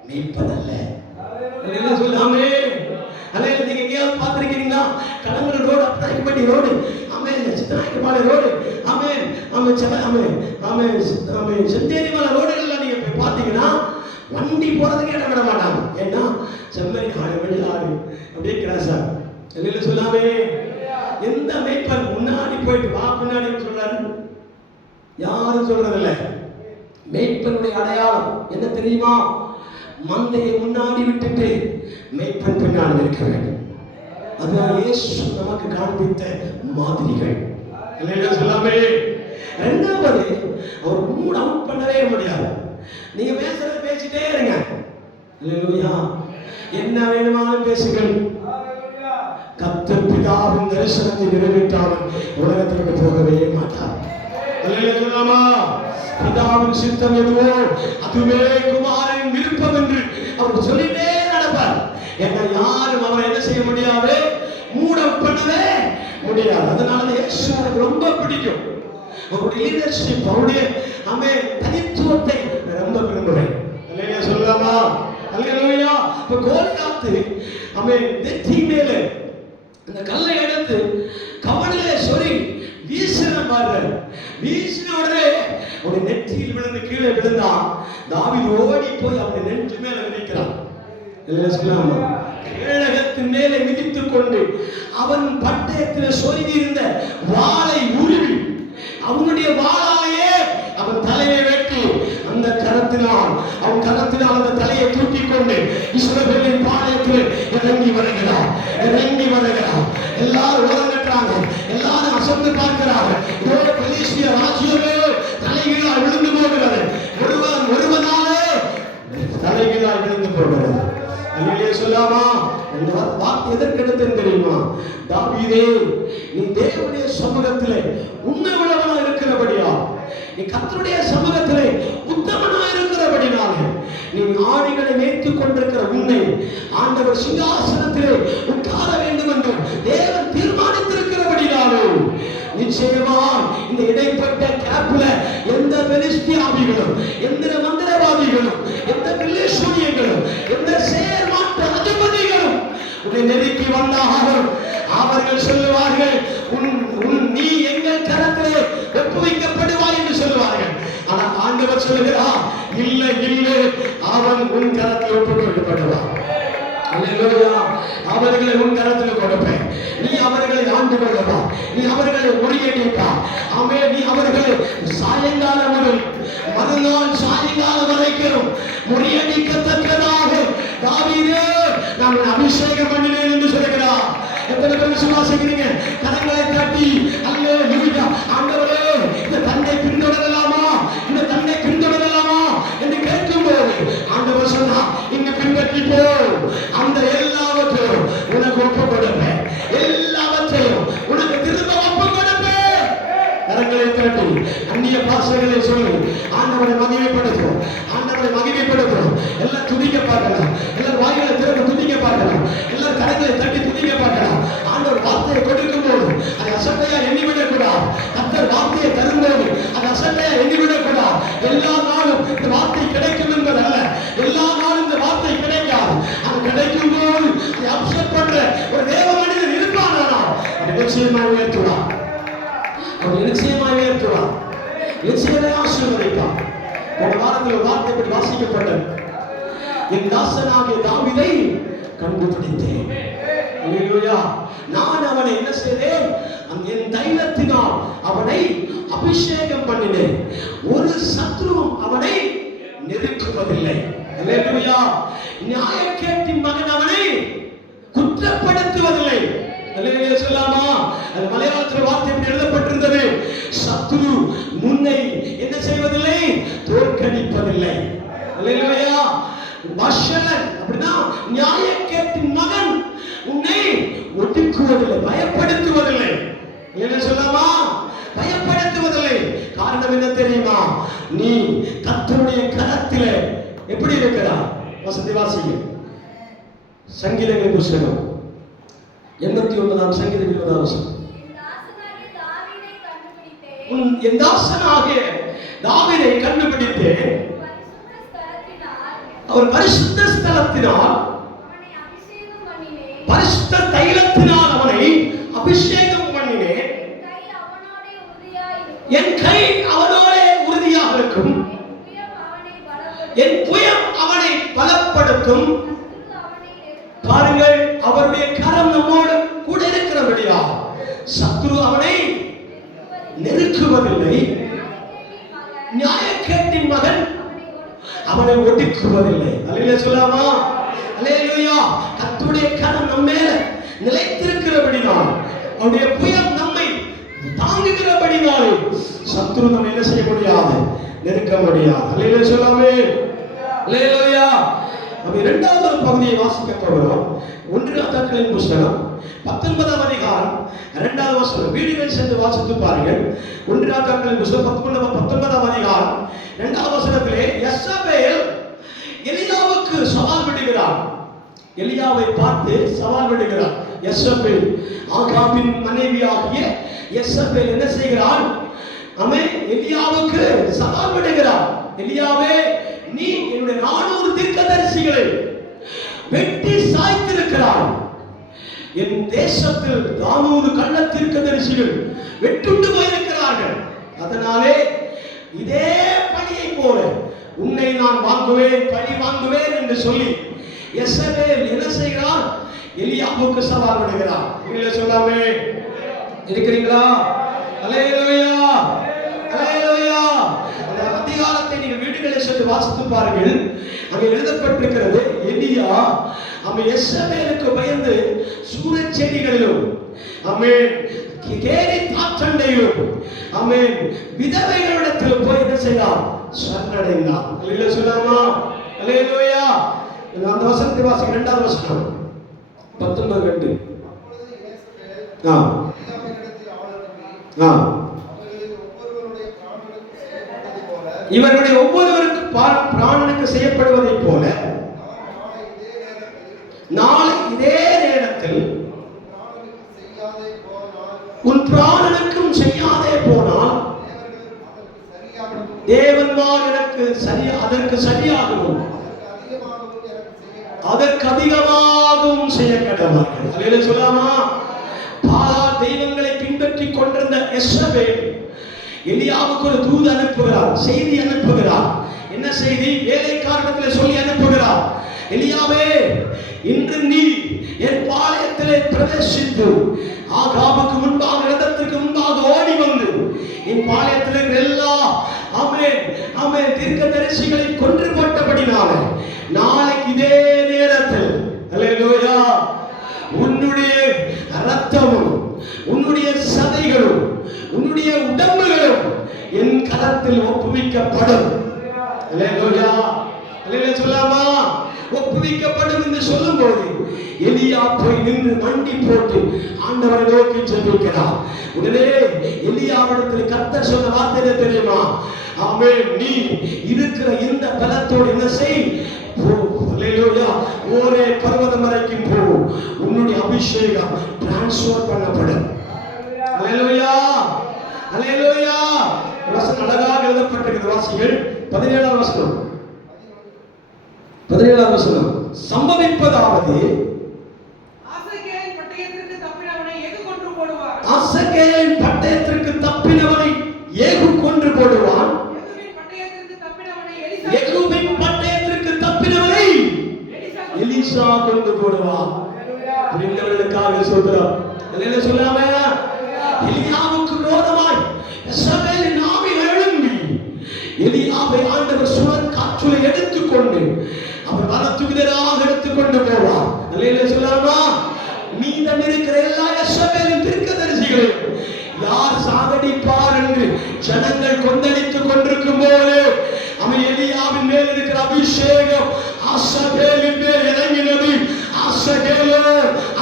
மேய்ப்பன் அல்ல. அல்லேலூயா சொல்லாமே. அல்லேலூயா. நீங்க எங்கேயாவது பார்த்திருக்கீங்களா? கடம்பூர் ரோடு, அப்ராய்ப்பட்டி ரோடு, ஆமென், சித்தநாயக்கபாளைய ரோடு, ஆமென், ஆமென், ஆமென், ஆமென், ஆமென், செந்தேரிமலை ரோடுகள்ல நீங்க போய் பார்த்தீங்கன்னா வண்டி போறதுக்கு இடம் விட மாட்டாங்க. ஏன்னா செம்மறி ஆடு, வெள்ளை ஆடு அப்படியே கிராஸா. அல்லேலூயா சொல்லாமே. எந்த மேய்ப்பன் முன்னாடி போயிட்டு வா பின்னாடி சொல்றாரு? யாரும் சொல்றதில்ல. மேய்ப்பனுடைய அடையாளம் என்ன தெரியுமா? மந்தையை முன்னாடி விட்டுட்டு மேய்ப்பன் பின்னாடி இருக்க வேண்டும். அதுதான் இயேசு நமக்கு காண்பித்த மாதிரிகள். அல்லேலூயா சொல்லாமே. ரெண்டாவது, அவர் மூட் அவுட் பண்ணவே முடியாது. நீங்க பேசுறத பேசிட்டே இருங்க. அல்லேலூயா. என்ன வேணுமானாலும் பேசுங்கள். கர்த்தர் பிதாவின் தரிசனத்தை நிறைவேற்றாமல் உலகத்தை விட்டு போகவே மாட்டார். அல்லேலூயா சொல்லாமா? பிதாவின் சித்தம் எதுவோ அதுவே குமாரனின் விருப்பம் என்று அவர் சொல்லிட்டே நடப்பார். ஏன்னா யாரும் அவரை என்ன செய்ய முடியாது? மூட பண்ணவே முடியாது. அதனால இயேசு எனக்கு ரொம்ப பிடிக்கும். அவருடைய லீடர்ஷிப், அவருடைய தனித்துவத்தை ரொம்ப விரும்புகிறேன். அல்லேலூயா சொல்லாமா? அல்லேலூயா. இப்ப கோலியாத்து நெற்றி மேல அந்த கல்லை எடுத்து கவனிலே சொறி வீசின பாரு. வீசின உடனே அவருடைய நெற்றியில் விழுந்து கீழே விழுந்தான். தாவீது ஓடி போய் அவருடைய நெஞ்சு மேல விதிக்கிறான். கேடகத்தின் மேலே மிதித்துக் கொண்டு அவன் பட்டயத்தில் சொருகி இருந்த வாளை உருவி அவனுடைய வாளாலேயே அவன் தலையை வெட்டி அந்த கரத்தினால் அந்த தலையை தூக்கிக் கொண்டு இஸ்ரவேலின் பாளையத்தில் இறங்கி வருகிறார். எல்லாரும் உலகட்டாங்க, எல்லாரும் அசந்து பார்க்கிறார்கள். பெலிஸ்திய ராஜ்யமே தலைகீழாக விழுந்து தாவீதே, நீ தேவனுடைய சமூகத்திலே உண்மை உள்ளவனாய் இருக்கிறபடியா, நீ கர்த்தருடைய சமூகத்திலே உத்தமனாய் இருக்கிறபடினாலே, நீ ஆணிகளை மேய்த்துக் கொண்டிருக்கிற உன்னை ஆண்டவர் சிங்காசனத்திலே உட்கார வேண்டும் என்று தேவன் தீர்மானித்திருக்கிறபடினாலே, நிச்சயமா இந்த இடைப்பட்ட கேப்ல எந்த பெலிஸ்திய ஆவிகளும், எந்த மந்திரவாதிகளும், எந்த பில்லேசூனியர்களும், எந்த சேர்மாட்ட அதிபதிகளும் உன்னை நெருக்கி வந்தாலும் அவர்கள் சொல்லுவார்கள், நீ எங்கள் கரத்திலே ஒப்புவிக்கப்படுவாய் என்று சொல்லுவார்கள். ஆனால் ஆண்டவர் சொல்லுகிறார், இல்லை இல்லை, அவன் உன் கரத்தில் ஒப்புவிக்கப்படுவான். அவர்களை உன் கரத்தில் கொடுப்பேன். நீ அவர்களை ஆண்டு கொள்ளவா, நீ அவர்களை முறியடிப்பா. ஆமே, நீ அவர்களை சாயங்காலம் முதல் மறுநாள் சாயங்காலம் வரைக்கும் முறியடிக்கத்தக்கதாக தாவீதே நான் அபிஷேகம் பண்ணினேன் என்று சொல்கிறார். எத்தனை பேர் விசுவாசிக்கிறீங்க? கரங்களை தட்டி அல்லேலூயா, ஆண்டவரே இந்த தன்னை பின்தொடரலாமா, இந்த தன்னை பின்தொடரலாமா என்று கேட்கும்போது ஆண்டவர் சொன்னா, இங்க பின்பற்றி போ, அந்த எல்லாவற்றையும் உனக்கு ஒப்பு கொடுப்பேன், எல்லாவற்றையும் உனக்கு திரும்ப ஒப்பு கொடுப்பேன். கரங்களை தட்டி அந்நிய பாஷைகளை சொல்லி ஆண்டவரை மகிமைப்படுத்தும், ஆண்டவரை மகிமைப்படுத்தும். எல்லாம் துதிக்க பார்க்கலாம், எல்லாம் வாய்களை திறந்து துதிக்க பார்க்கலாம், எல்லாம் கரங்களை தட்டி துதிக்க பார்க்கலாம். ஆண்டவர் வார்த்தையை கொடுக்கும் போது அதை அசட்டையா எண்ணிவிடக்கூடாது. கர்த்தர் வார்த்தையை தரும்போது அதை அசட்டையா எண்ணிவிடக்கூடாது. எல்லா நாளும் இந்த வார்த்தை கிடைக்கும் என்பதல்ல, எல்லா நாளும் இந்த வார்த்தை கிடைக்காது. அது கிடைக்கும் போது அதை அப்செட் பண்ற ஒரு தேவ மனிதன் இருப்பானால் அதை நிச்சயமாக உயர்த்துவார், அவர் நிச்சயமாக உயர்த்துவார், நிச்சயமே ஆசீர்வதிப்பார். போன வாரத்தில் ஒரு வார்த்தை பற்றி வாசிக்கப்பட்டது, என் தாசனாகிய தாவீதை கண்டுபிடித்தேன். நான் அவனை என்ன செய்தேன்? என் தைலத்தினால் அவனை அபிஷேகம் பண்ணினேன், ஒரு சத்ருவும் அவனை நெருக்குவதில்லை. அல்லேலூயா. நியாயக்கேட்டின் மகன் அவனை குற்றப்படுத்துவதில்லை. அல்லேலூயா சொல்லாமா? அது மலையாளத்தில் வார்த்தை எழுதப்பட்டிருந்தது, சத்ரு முன்னை என்ன செய்வதில்லை? தோற்கடிப்பதில்லை. அல்லேலூயா. வஷலன் அப்படின்னா நியாயக்கேட்டின் மகன் உன்னை ஒடுக்குவதில்லை, பயப்படுத்துவதில்லை. என்ன சொல்லாமா? பயப்படுத்துவதில்லை. காரணம் என்ன தெரியுமா? நீ கர்த்தருடைய கரத்திலே எப்படி இருக்கிறாய்? வசதி வாசிங்க. சங்கீதங்களின் புத்தகம் 89ஆம் சங்கீதம் 20ஆம் வசனம். என் தாசனாகிய தாவீதை கண்டுபிடித்தேன், அவர் பரிசுத்த ஸ்தலத்தினால் பரிசுத்த தைலத்தினால் அவனை அபிஷேகம் பண்ணினேன். என் கை அவனோட உறுதியாக இருக்கும், என் புயம் அவனை பலப்படுத்தும். பாருங்கள், அவருடைய கரம் நம்மோடு கூட இருக்கிறபடியா சத்ரு அவனை நெருக்குவதில்லை, நியாயக்கேட்டின் மகன் அவனை ஒடுக்குவதில்லை. அல்லேலூயா சொல்லாமா? அல்லேலூயா. கர்த்தருடைய கரம் நம்ம மேல நிலைத்திருக்கிறபடினால், அவருடைய புயம் நம்மை தாங்குகிறபடினால் சத்ரு நம்ம என்ன செய்ய முடியாது? நெருக்க முடியாது. அல்லேலூயா சொல்லாமே? அல்லேலூயா. அப்ப இரண்டாவது ஒரு பகுதியை வாசிக்க போகிறோம். 1 ராஜாக்களின் புத்தகம் 19ஆம் அதிகாரம் 2வது வசனம். வீடுகள் சென்று வாசித்து பாருங்கள். 1 ராஜாக்களின் புத்தகம் 19ஆம் அதிகாரம் 2வது வசனத்திலே யெசபேல் எலியாவுக்கு சவால் விடுகிறார். எலியாவை பார்த்து சவால் விடுகிறார். யெசபேல் ஆகாபின் மனைவியாகிய யெசபேல் என்ன செய்கிறாள்? அவன் எலியாவுக்கு சவால் விடுகிறார். எலியாவே, நீ என்னுடைய 400 தீர்க்கதரிசிகளை வெட்டி சாய்த்திருக்கிறாய். என் தேசத்தில் 400 கள்ள தீர்க்கதரிசிகள் வெட்டுண்டு போயிருக்கிறார்கள். அதனாலே இதே பழியை போல உன்னை நான் வாங்குவேன், பழி வாங்குவேன் என்று சொல்லி யெசபேல் என்ன செய்கிறார்? எலியாவுக்கு சவால் விடுகிறார். இல்ல சொல்லாமே இருக்கிறீங்களா? அல்லேலூயா, அல்லேலூயா. அந்த அதிகாரத்தை நீங்கள் வீடுகளில் சென்று வாசித்து பாருங்கள். அங்கே எழுதப்பட்டிருக்கிறது, எலியா அவன் யெசபேலுக்கு பயந்து சூரச் செடிகளிலும் ஆமென் கேரி தாற்றண்டையிலும் ஆமென் விதவைகளிடத்தில் போய் என்ன செய்தார்? சரணடைந்தார். அல்லேலூயா சொல்லாமா? அல்லேலூயா. அந்த வசனத்தை வாசிக்க 2வது வசனம் 19:2. இவர்களுடைய ஒவ்வொருவருக்கு பிராணனுக்கு செய்யப்படுவதை போல நாளை இதே நேரத்தில் உன் பிராணனுக்கும் செய்யாதே போனால் தேவன்மார் எனக்கு அதற்கு சரியாகவும் அதற்கு அதிகமாகவும் செய்ய கடவார்கள். சொல்லாமா? பாகால் தெய்வங்களை பின்பற்றி கொண்டிருந்த எசபேல் எலியாவுக்கு ஒரு தூது அனுப்புகிறார், செய்தி அனுப்புகிறார். என்ன செய்தி? வேலைக்காரத்தில் சொல்லி அனுப்புகிறார், எலியாவே, இன்று நீ என் பாளையத்திலே பிரவேசித்து ஆகாபுக்கு முன்பாக, ரதத்திற்கு முன்பாக ஓடி வந்து என் பாளையத்தில் எல்லா தீர்க்கதரிசிகளை கொன்று போட்டபடினால நாளைக்கு இதே நேரத்தில் அல்லேலூயா உன்னுடைய ரத்தமும் உன்னுடைய சதைகளும் உன்னுடைய உடம்புகளும் என் கரத்தில் ஒப்புவிக்கப்படும். அல்லேலூயா, அல்லேலூயா சொல்லாமா? ஒப்புவிக்கப்படும் என்று சொல்லும் போது எலியா போய் நின்று மண்டி போட்டு ஆண்டவரை நோக்கி ஜெபிக்கிறார். உடனே எலியாவிடத்தில் கர்த்தர் சொன்ன வார்த்தை தெரியுமா? ஆமென், நீ இருக்கிற இந்த பலத்தோடு என்ன செய்? அல்லேலூயா, ஒரே பர்வதம் வரைக்கும் போ, உன்னுடைய அபிஷேகம் டிரான்ஸ்ஃபர் பண்ணப்படும். அல்லேலூயா, அல்லேலூயா. வசனம் அழகாக எழுதப்பட்டிருக்கிறது. வாசிகள் 17ஆம் வசனம். 17ஆம் வசனம். சம்பவிப்பதாவது ஆசகேலின் பட்டயத்திற்கு தப்பினவனை ஏகு கொன்று போடுவான், யெகூபின் பட்டயத்திற்கு தப்பினவனை எலிசா கொண்டு போடுவான். புரிந்தவர்களுக்காக சொல்கிறோம். அல்லேலூயா சொல்லாம? எலியாவுக்கு விரோதமாய் எசபேலின் ஆவி எழும்பி எலியாவை ஆண்டவர் சுழற் காற்றுல எடுத்துக்கொண்டு அவர் வலத்துக்கு எதிராக எடுத்துக்கொண்டு போவார். அல்லேலூயா சொல்லாமா? மீதம் இருக்கிற எல்லா எசபேலின் தீர்க்கதரிசிகளையும் யார் சாகடிப்பார் என்று ஜனங்கள் கொந்தளித்துக் கொண்டிருக்கும் போது அவன் எலியாவின் மேல் இருக்கிற அபிஷேகம் ஆசகேலின் மேல் இறங்கினது. ஆசகேலோ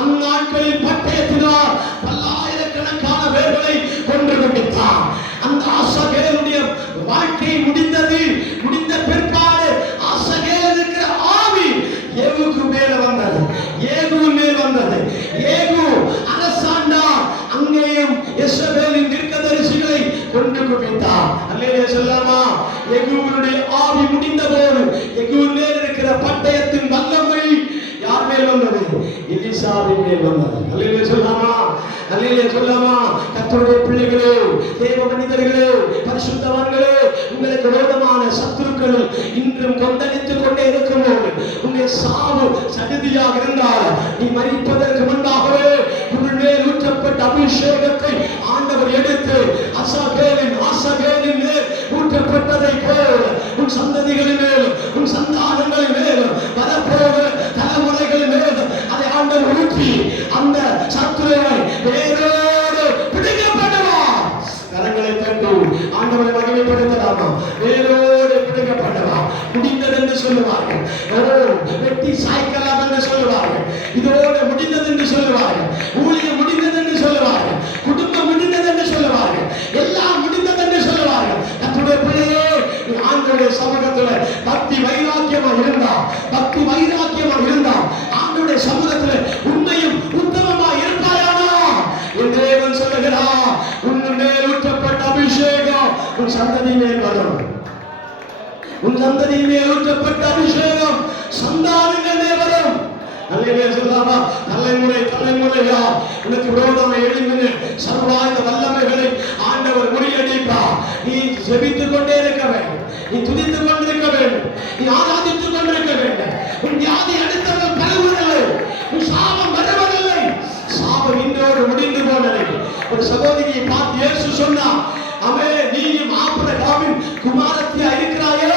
அந்நாட்களில் பட்டயத்தினால் பல்லாயிரக்கணக்கான பேர்களை கொன்று குவித்தார். அந்த ஆசகேலுடைய வாழ்க்கை முடிந்தது. முடிந்த பிற்பாடு ஆசகேல் இருக்கிற ஆவி ஏகுவுக்கு மேல வந்தது, ஏகுவின் மேல் வந்தது. ஏகு அரசாண்டா, அங்கேயும் எசபேலின் தீர்க்கதரிசிகளை கொண்டு குவித்தார். அல்லேலூயா சொல்லாமா? ஏகுவினுடைய ஆவி முடிந்த போது ஏகுவின் மேல் இருக்கிற பட்டயத்தின் வல்லமை யார் மேல் வந்தது? எலிசாவின் மேல் வந்தது. அல்லேலூயா சொல்லாமா? அல்லேலூயா சொல்லாமா? கர்த்தருடைய பிள்ளைகளே, தேவ மனிதர்களே, பரிசுத்தவான்களே, உங்களுக்கு விரோதமான சத்துருக்கள் இன்றும் கொந்தளித்துக் கொண்டே இருக்கும்போது உன்னுடைய சாவு சடுதியாக இருந்தால் நீ மரிப்பதற்கு முன்பாகவே உன் மேல் ஊற்றப்பட்ட அபிஷேகத்தை ஆண்டவர் எடுத்து ஆசகேலின் மேல் ஊற்றப்பட்டதை போல் உன் சந்ததிகளின் மேல், உன் சந்தானங்களின் மேல், வரப்போகிற தலைமுறைகளின் மேல் அதை ஆண்டவர் ஊற்றி அந்த சத்துருவை வேரோடு பிடிக்கப்படுவார். கரங்களை தட்டு ஆண்டவரை மகிமைப்படுத்தலாமா? வேரோடு பிடிக்கப்பட்டவா. முடிந்தது என்று சொல்லுவார்கள். வெட்டி சாய்க்கலாம் என்று சொல்லுவார்கள். இதோடு முடிந்தது என்று சொல்லுவார்கள். ஊழியம் முடிந்தது என்று சொல்லுவார்கள். குடும்பம் முடிந்தது என்று சொல்லுவார்கள். எல்லாம் முடிந்தது என்று சொல்லுவார்கள். கர்த்தருடைய பிள்ளையே, ஆண்டவருடைய சமூகத்துல பக்தி வைராக்கியமாக இருந்தா ஆண்டவருடைய சமூகத்துல உண்மையும் உத்தமமாக இருப்பாயானா என்று தேவன் சொல்லுகிறார். உன் மேல் ஊற்றப்பட்ட அபிஷேகம் உன் சந்ததி மேல் வரும். உன் சந்ததி மேல் ஊற்றப்பட்ட அபிஷேகம் சந்தானங்கள் மேல் வரும். அல்லேலூயா சொல்லாமா? தலைமுறையா உனக்கு விரோதமாக எழும்பின சர்வாயுத வல்லமைகளை ஆண்டவர் முறியடிப்பார். நீ ஜெபித்துக் கொண்டே இருக்க வேண்டும், நீ துதித்துக் கொண்டிருக்க வேண்டும், நீ ஆராதித்துக் கொண்டிருக்க வேண்டும். உன் வியாதி அடுத்தவர்கள் பெறுவதில்லை, உன் சாபம் வருவதில்லை. சாபம் இன்றோடு முடிந்து போனது. ஒரு சகோதரியை பார்த்து இயேசு சொன்னார், அமே நீயும் ஆபிரகாமின் குமாரத்தியா இருக்கிறாயே,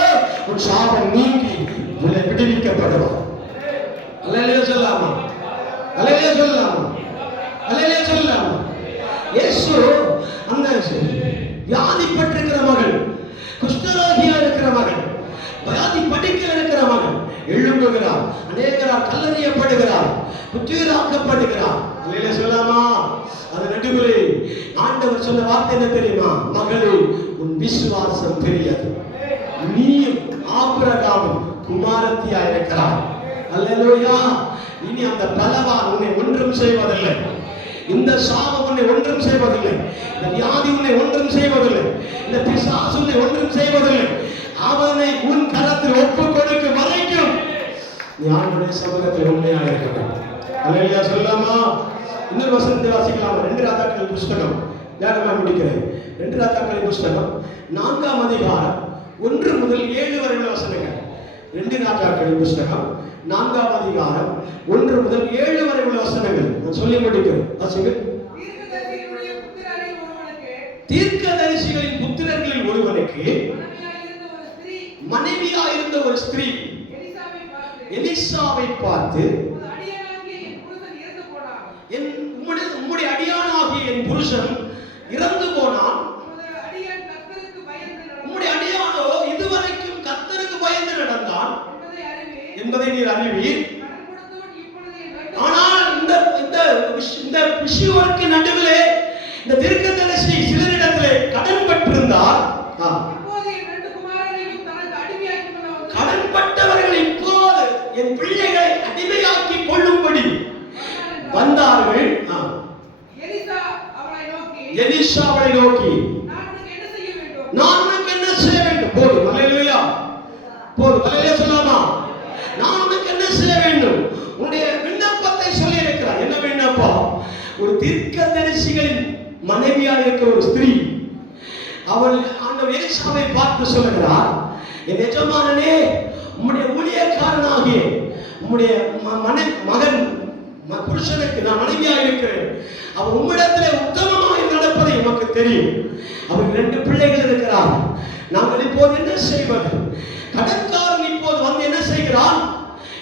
உன் சாபம் நீங்கி உன்னை விடுவிக்கப்படுவார். அல்லேலூயா சொல்லாமா? அல்லேலூயா சொல்லாமா? அல்லேலூயா சொல்லாமா? இயேசு அந்த வியாதிப்பட்டிருக்கிற மகள், குஷ்டரோகியா இருக்கிற மகள், வியாதி படுக்கையில் இருக்கிற மகள் எழும்புகிறார். அநேகரால் கல்லறியப்படுகிறார், புத்துயிராக்கப்படுகிறார். அல்லேலூயா சொல்லாமா? அது நடுவிலே ஆண்டவர் சொன்ன வார்த்தை என்ன தெரியுமா? மகளே, உன் விசுவாசம் பெரியது, நீயும் ஆபிரகாமின் குமாரத்தியா இருக்கிறாய். அல்லேலூயா. இனி அந்த பலவான் உன்னை ஒன்றும் செய்வதில்லை, இந்த சாபம் உன்னை ஒன்றும் செய்வதில்லை, இந்த வியாதி உன்னை ஒன்றும் செய்வதில்லை, இந்த பிசாசு உன்னை ஒன்றும் செய்வதில்லை. அவனை உன் கரத்தில் ஒப்புக் கொடுக்கும் வரைக்கும் நீ ஆண்டவருடைய சமூகத்தில் உண்மையாக இருக்கணும். அல்லேலூயா சொல்லலாமா? இன்னொரு வசனத்தை வாசிக்கலாம். 2 ராஜாக்களின் புஸ்தகம், வேகமா முடிக்கிறேன். 2 ராஜாக்களின் புஸ்தகம் 4ஆம் அதிகாரம் 1 முதல் 7 வரை உள்ள வசனங்கள். 2 ராஜாக்களின் புஸ்தகம் 4ஆம் அதிகாரம் 1 முதல் 7 வரை உள்ள வசனங்கள் நான் சொல்லி முடிக்கிறேன். வாசிங்க. தீர்க்கதரிசிகளின் புத்திரர்களில் ஒருவனுக்கு மனைவியாக இருந்த ஒரு ஸ்திரீ எலிசாவை பார்த்து, உம்முடைய அடியானாகிய என் புருஷன் இறந்து போனான், உம்முடைய அடியானோ இதுவரைக்கும் கர்த்தருக்கு பயந்து நடந்தான் என்பதை நீர் அறிவீர். ஆனால் இந்த விஷயத்திற்கு நடுவிலே இந்த தீர்க்கதரிசி சிலரிடத்திலே கடன் பட்டிருந்தார். கடன்பட்டவர்கள் இப்போது என் பிள்ளைகளை அடிமையாக்கி கொள்ளும்படி வந்தார்கள். எலிசா அவளை நோக்கி, நான் உனக்கு என்ன செய்ய வேண்டும்? போதும். அல்லேலூயா. போதும். அல்லேலூயா சொல்லாமா? நான் உனக்கு என்ன செய்ய வேண்டும்? உன்னுடைய விண்ணப்பத்தை சொல்லி இருக்கிறார். என்ன விண்ணப்பம்? ஒரு தீர்க்கதரிசிகளின் மனைவியாக இருக்கிற ஒரு ஸ்திரீ, அவள் ஆண்டவர் எலிசாவை பார்த்து சொல்லுகிறார், என் எஜமானனே, உம்முடைய ஊழியக்காரனாகிய உம்முடைய மகன் புருஷனுக்கு நான் மனைவியாக இருக்கிறேன். அவர் உம்மிடத்திலே உத்தமமாக நடப்பதை உமக்கு தெரியும். அவருக்கு 2 பிள்ளைகள் இருக்கிறார். நாங்கள் இப்போது என்ன செய்வது? கடன்காரன் இப்போது வந்து என்ன செய்கிறான்?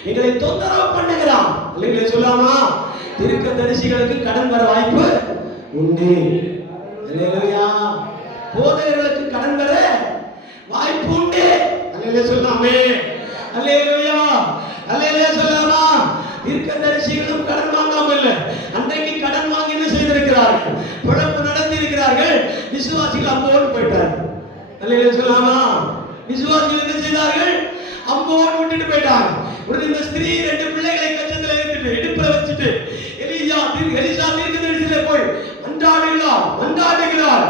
எங்களை தொந்தரவு பண்ணுகிறான். இல்லைங்களே சொல்லாமா? தீர்க்கதரிசிகளுக்கு கடன் வர வாய்ப்பு உண்டு. அல்லேலூயா. போதகர்களுக்கு கடன் வர வாய்ப்பு உண்டு. அல்லேலூயா சொல்லாமே. அல்லேலூயா. அல்லேலூயா சொல்லாமா? தீர்க்கதரிசிகளும் கடன் வாங்காம இல்லை. அன்றைக்கு கடன் வாங்கி என்ன செய்திருக்கிறார்கள்? பிழப்பு நடத்தி இருக்கிறார்கள். விசுவாசிகள் அம்போடு போயிட்டார்கள். அல்லேலூயா சொல்லாமா? விசுவாசிகள் என்ன செய்தார்கள்? அம்போடு விட்டுட்டு போயிட்டாங்க. உடனே இந்த ஸ்திரீ 2 பிள்ளைகளை கச்சத்துல ஏற்றிட்டு இடுப்புல வச்சுட்டு எலிசா தீர்க்கதரிசியிலே போய் மன்றாடுகிறார்.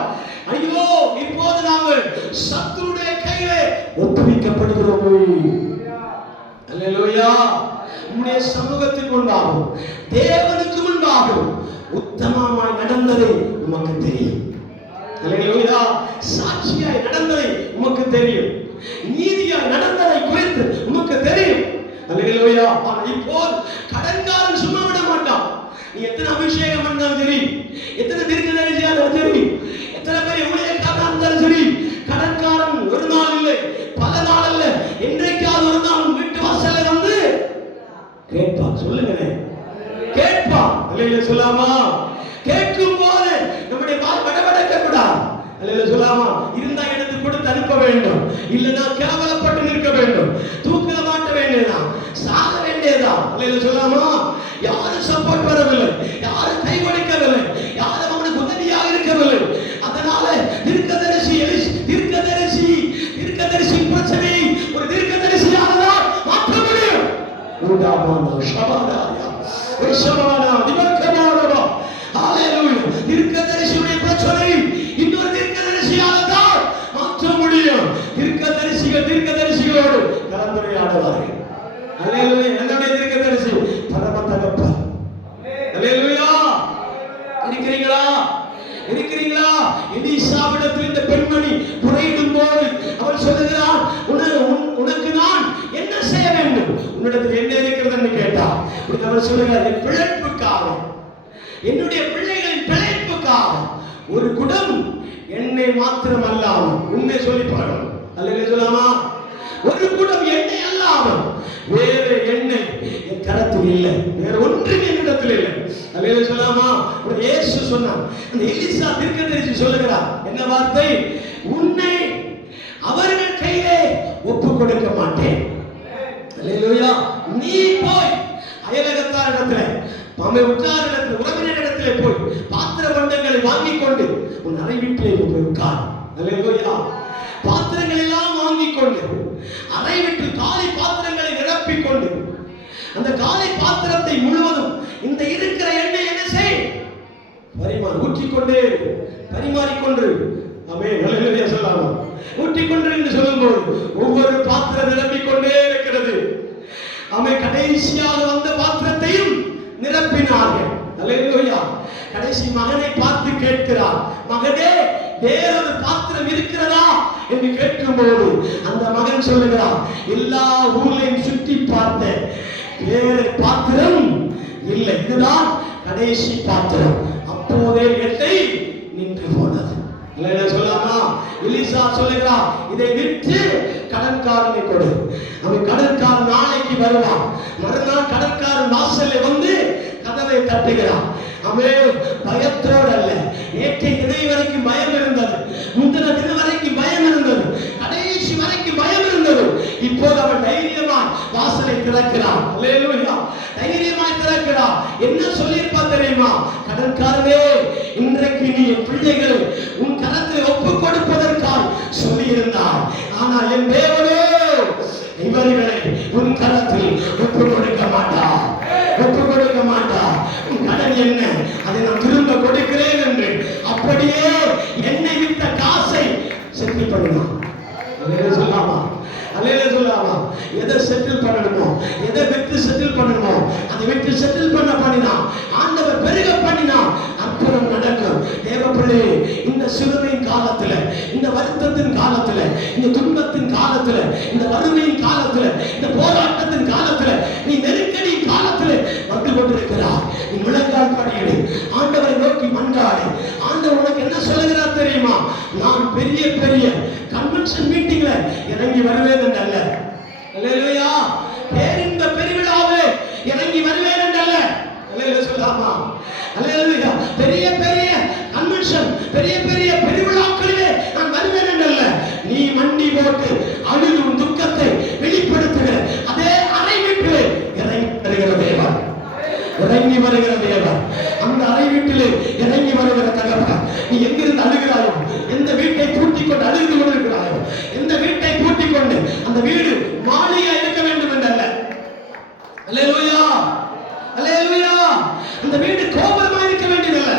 ஐயோ, இப்போது நாங்கள் சத்துருடைய கையிலே ஒப்புவிக்கப்படுகிறோம். அல்லேலூயா. உம்முடைய சமூகத்தின் முன்பாகவும் தேவனுக்கு முன்பாகவும் உத்தமமாய் நடந்ததை உமக்கு தெரியும். அல்லேலூயா. சாட்சியாய் நடந்ததை உமக்கு தெரியும். நீதியாய் நடந்ததை குறித்து உமக்கு தெரியும். அல்லேலூயா. இப்போது கடன்காரன் சும்மா விட மாட்டான். நீ எத்தனை அபிஷேகம் பண்ணாலும் சரி, எத்தனை தீர்க்கதரிசியா இருந்தாலும் சரி, எத்தனை பெரிய ஊழியக்காரனா இருந்தாலும் சரி, கடன்காரன் ஒரு நாள் இல்லை, பல நாள் அல்ல, என்றைக்காவது ஒரு நாள் வீட்டு வாசல்ல வந்து கேட்பான். சொல்லுங்க, கேட்பான். அல்லேலூயா சொல்லாமா? கேட்கும் போது நம்முடைய வாய் வடவடக்க கூடாது. அல்லேலூயா சொல்லாமா? இருந்தா எடுத்து கொடுத்து அனுப்ப வேண்டும், இல்லைன்னா கேவலப்பட்டு நிற்க வேண்டும், தூக்கில மாட்ட வேண்டியதா, சாக வேண்டியதா. அல்லேலூயா சொல்லாமா? யாரும் சப்போர்ட் வரவில்லை, யாரும் கை கொடுக்கவில்லை, யாரும் அவனுக்கு உதவியாக இருக்கவில்லை. அதனால தீர்க்கதரிசி பிரச்சனை ஒரு தீர்க்கதரிசியாக தான் மாற்ற முடியும். தீர்க்கதரிசியுடைய பிரச்சனை இன்னொரு தீர்க்கதரிசியாக தான் மாற்ற முடியும். தீர்க்கதரிசிகளோடு கலந்துரையாடுவார்கள். அல்லேலூயா. என்னுடைய தீர்க்கதரிசி பரம தகப்பன். அல்லேலூயா. இருக்கிறீங்களா? எலிசாவிடத்தில் இந்த பெண்மணி முறையிடும் போது அவள் சொல்லுகிறாள், உனக்கு நான் என்ன செய்ய வேண்டும்? உன்னிடத்தில் என்ன இருக்கிறது கேட்டார். அவர் சொல்லுகிறார், என் பிழைப்புக்காக, என்னுடைய பிள்ளைகளின் பிழைப்புக்காக ஒரு குடம் எண்ணெய் மாத்திரம் அல்லாமல், உண்மை சொல்லி பாருங்கள். அல்லேலூயா சொல்லாமா? ஒரு குடம் எண்ணெய் அல்லாமல் வேறு எண்ணெய் என் கரத்தில் இல்லை, வேற ஒன்றும் என்னிடத்தில் இல்லை. அல்லேலூயா சொல்லாமா? இயேசு சொன்னார். அந்த எலிசா தீர்க்கதரிசி சொல்லுகிறார், என்ன வார்த்தை? உன்னை அவர்கள் கையிலே ஒப்பு கொடுக்க மாட்டேன். அல்லேலூயா. நீ போய் அயலகத்தாரிடத்திலே, உற்றாரிடத்திலே, உறவினரிடத்திலே போய் பாத்திர உன் அறை வீட்டிலே போய் உட்கார். அல்லேலூயா. பாத்திரங்கள் எல்லாம் வாங்கிக் கொண்டு அறை வீட்டில் காலி பாத்திரங்களை நிரப்பிக் கொண்டு அந்த காலி பாத்திரத்தை முழுவதும் இந்த இருக்கிற எண்ணெய் என்ன செய்? ஊற்றிக்கொண்டே பரிமாறிக்கொண்டு. ஆமென். அல்லேலூயா சொல்லலாம். ஊற்றிக்கொண்டு என்று சொல்லும்போது ஒவ்வொரு பாத்திரம் நிரப்பிக் கொண்டே இருக்கிறது. ஆமென். கடைசியாக வந்த பாத்திரத்தையும் நிரப்பினார்கள். அல்லேலூயா. கடைசி மகனை பார்த்து கேட்கிறார், மகனே வேறொரு பாத்திரம் இருக்கிறதா என்று கேட்கும்போது அந்த மகன் சொல்லுகிறார், எல்லா ஊரையும் சுற்றி பார்த்தேன், வேறு பாத்திரம் இல்லை, இதுதான் கடைசி பாத்திரம். அப்போதே எட்டை நின்று போனது. சொல்லாமா? எலிசா சொல்லுகிறார், இதை விற்று கடன்காரனை கொடு. அவன் கடன்காரன் நாளைக்கு வருவான். மறுநாள் கடன்காரன் வாசல்ல வந்து கதவை தட்டுகிறான். அவன் பயத்தோடு அல்ல, நேற்றை தினை வரைக்கும் பயம் இருந்தது, முந்தின தினம் வரைக்கும் பயம் இருந்தது, கடைசி வரைக்கும் பயம் இருந்தது. இப்போது அவன் தைரியமாய் வாசலை திறக்கிறான். அல்லேலூயா. தைரியமாய் திறக்கிறான். என்ன சொல்லியிருப்பான் தெரியுமா? கடன்காரனே, இன்றைக்கு நீ என் பிள்ளைகளை உன் கரத்தில் ஒப்புக் கொடுப்பதற்காக சொல்லியிருந்தார். ஆனால் என் தேவனே இவர்களை உன் கரத்தில் ஒப்புக் கொடுக்க மாட்டார், ஒப்புக் கொடுக்க மாட்டார். கடன் என்ன, அதை நான் திரும்ப கொடுக்கிறேன் என்று அப்படியே என்னை விட்ட காசை செட்டில் பண்ணுவான். சொல்லாமா? அல்லேலூயா சொல்லாமா? எதை செட்டில் பண்ணணுமோ, எதை விட்டு செட்டில் பண்ணணுமோ அதை விட்டு செட்டில் பண்ணினா ஆண்டவர் பெருக பண்ணினா அற்புதம் நடக்கும். தேவப்பிள்ளை, இந்த சிறுமையின் காலத்துல, இந்த வருத்தத்தின் காலத்துல, இந்த துன்பத்தின் காலத்துல, இந்த வறுமையின் காலத்துல, இந்த போராட்டத்தின் காலத்துல, நீ நெருக்கடியின் காலத்துல வந்து கொண்டிருக்கிறார். நீ முழங்கால் படியிடு, ஆண்டவரை நோக்கி மன்றாடு. ஆண்டவர் உனக்கு என்ன சொல்லுகிறார் தெரியுமா? நான் பெரிய பெரிய கன்வென்ஷன் மீட்டிங்ல இறங்கி வருவேன் என்றல்ல. அல்லேலூயா. பேரின்ப பெருவிழாவிலே இறங்கி வருவேன் என்றல்ல. அல்லேலூயா சொல்லாமா? அல்லேலூயா. பெரிய பெரிய கன்வென்ஷன், பெரிய பெரிய பெருவிழாக்களிலே நான் வருவேன் என்றல்ல. நீ மண்டி போட்டு அழுது உன் துக்கத்தை வெளிப்படுத்துகிற அதே அறை வீட்டிலே இறங்கி வருகிற தேவன், இறங்கி வருகிற தேவன், அந்த அறை வீட்டிலே இறங்கி வருகிற தகப்பன். நீ எங்கிருந்து அழுகிறாயோ, எந்த வீட்டை பூட்டிக் கொண்டு அழுது கொண்டிருக்கிறாயோ, எந்த வீட்டை பூட்டிக் கொண்டு அந்த வீடு மாளிகை இருக்க வேண்டும் என்றல்ல. அல்லேலூயா. அல்லேலூயா. அந்த வீடு கோபுரமாக இருக்க வேண்டியதல்ல,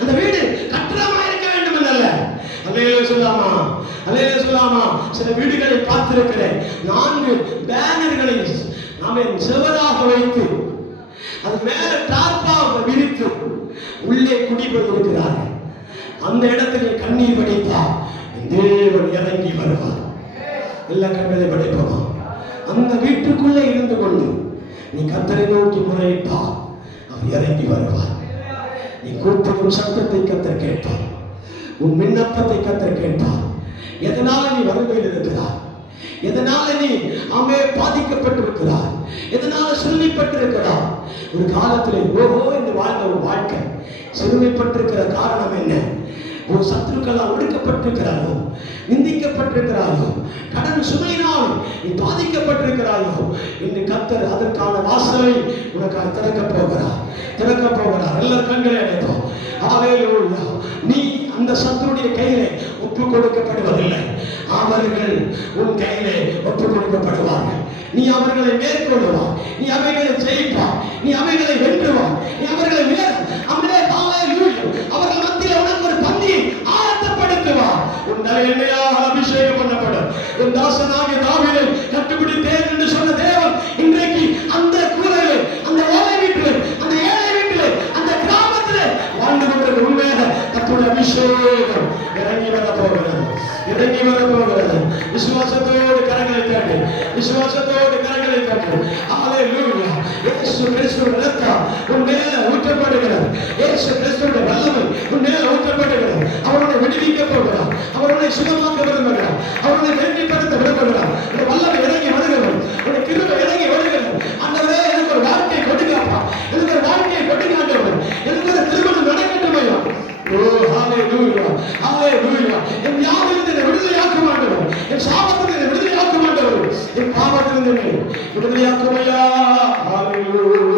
அந்த வீடு கட்டடமாக இருக்க வேண்டும் என்றல்ல. அல்லேலூயா சொல்லாமா? அல்லேலூயா சொல்லாமா? சில வீடுகளை பார்த்திருக்கிறேன், 4 பேனர்களை அவன் செவராக வைத்து அது மேல டார்ப்பாக விரித்து உள்ளே குடிபெயர்ந்திருக்கிறார்கள். அந்த இடத்துல கண்ணீர் வடித்தா தேவன் இறங்கி வருவார். எல்லா கண்களை வடிப்போமா? அந்த வீட்டுக்குள்ளே இருந்து கொண்டு நீ கர்த்தரை நோக்கி முறையிட்டா அவர் இறங்கி வருவார். நீ கூப்பிடும் சத்தத்தை கர்த்தர் கேட்பார், உன் விண்ணப்பத்தை கர்த்தர் கேட்பார். எதனால நீ வறுமையில் இருக்கிறார், எதனால நீ பாதிக்கப்பட்டிருக்கிறார், எதனால சிறுமைப்பட்டிருக்கிறார்? ஒரு காலத்தில் ஓஹோ என்று வாழ்ந்த ஒரு வாழ்க்கை சிறுமைப்பட்டிருக்கிற காரணம் என்ன? ஒரு சத்துருக்களால் ஒடுக்கப்பட்டிருக்கிறாயோ, நிந்திக்கப்பட்டிருக்கிறாயோ, கடன் சுமையினால் நீ பாதிக்கப்பட்டிருக்கிறாயோ, இன்று கர்த்தர் அதற்கான வாசலை உனக்கு திறக்க போகிறார், திறக்க போகிறார். எல்லா கண்களை அடைப்போம். ஹல்லேலூயா. நீ அந்த சத்துருடைய கையிலே ஒப்புக் கொடுக்கப்படுவதில்லை, அவர்கள் உன் கையிலே ஒப்புக் கொடுக்கப்படுவார்கள். நீ அவர்களை மேற்கொள்ளுவார், நீ அவைகளை ஜெயிப்பார், நீ அவைகளை வென்றுவார், நீ அவர்களை அவர்கள் மத்தியில் உனக்கு ஒரு பந்தியை ஆயத்தப்படுத்துவார். உன் தலையெண்ணையாக அபிஷேகம் பண்ணப்படும். உன் தாசனாகிய தாவீதை கட்டுப்பிடித்தேன் என்று சொன்ன தேவன் இன்றைக்கு அந்த கூரையிலே, அந்த ஓலை வீட்டிலே, அந்த ஏழை வீட்டிலே, அந்த கிராமத்திலே வாழ்ந்து கொண்டிருக்கிற உண்மையாக கர்த்தருடைய அபிஷேகம் இறங்கி வர போகிறது, இறங்கி வர போகிறது. விசுவாசத்தோடு கரங்களை தட்டி, விசுவாசத்தோடு கரங்களை தட்டி. ஹல்லேலூயா. இயேசு கிறிஸ்துவின் இரத்தம் உன் மேல ஊற்றப்படுகிறது, இயேசு கிறிஸ்துவின் வல்லமை உன் மேல ஊற்றப்படுகிறது. அவருடைய விடுவிக்க போகிறார், அவருடைய சுகமாக்க விரும்புகிறார், அவருடைய வெற்றிப்படுத்த விரும்புகிறார். இந்த வல்லமை இறங்கி வருகிறது, உடைய கிருபை இறங்கி வருகிறது. ஆண்டவரே, எனக்கு ஒரு வாழ்க்கையை கொடுங்கப்பா, எனக்கு ஒரு வாழ்க்கையை கொடுங்க ஆண்டவரே, எனக்கு ஒரு திருமணம் நடக்கட்டும் ஐயா. ஓ ஹல்லேலூயா, ஹல்லேலூயா. என் வியாதியிலிருந்து என்னை விடுதலையாக்கும் ஆண்டவர், என் சாபத்திலிருந்து என்னை விடுதலையாக்கும் ஆண்டவர், என் பாவத்திலிருந்து என்னை விடுதலையாக்கும் ஐயா. ஹல்லேலூயா,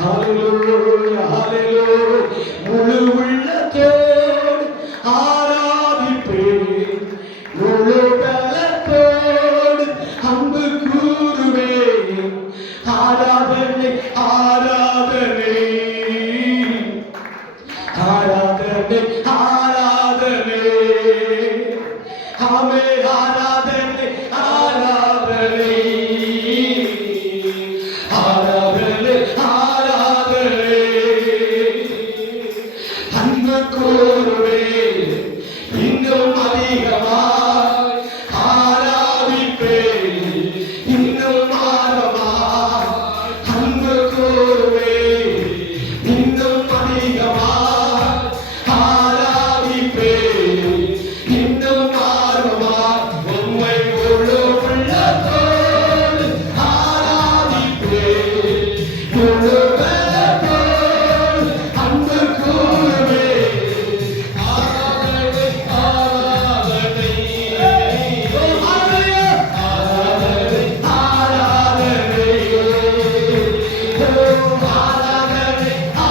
ஹல்லேலூயா, ஹல்லேலூயா. முழு உள்ளத்தோடு ஆராதனை ஆராதனை ஆராதனை ஆராதனை அன்பு கூறுவே இன்னும் அதிகமாய் ஆராதிப்பே இன்னும் ஆர்வமாய் அன்பு கூறுவே இன்னும் அதிகமாய் ஆராதிப்பே இன்னும் ஆர்வமாய் உம்மை முழு உள்ளத்தோடு ஆராதிப்பே முழு பலத்தோடு அன்பு கூறுவே ஆராதனை ஆராதனை ஆராதனை ஆராதனை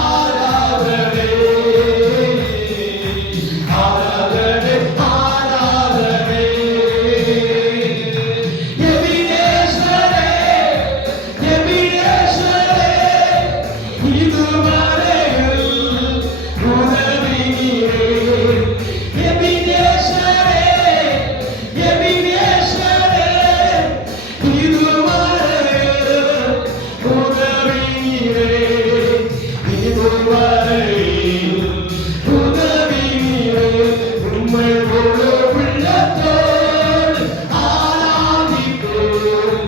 ஆராதனை ஆராதனை எபினேசரே எபினேசரே இதுவரையில் உதவினீரே எபினேசரே எபினேசரே இதுவரையில் உதவினீரே இதுவரையில் உதவினீரே உம்மை முழு உள்ளத்தோடு ஆராதிப்பேன்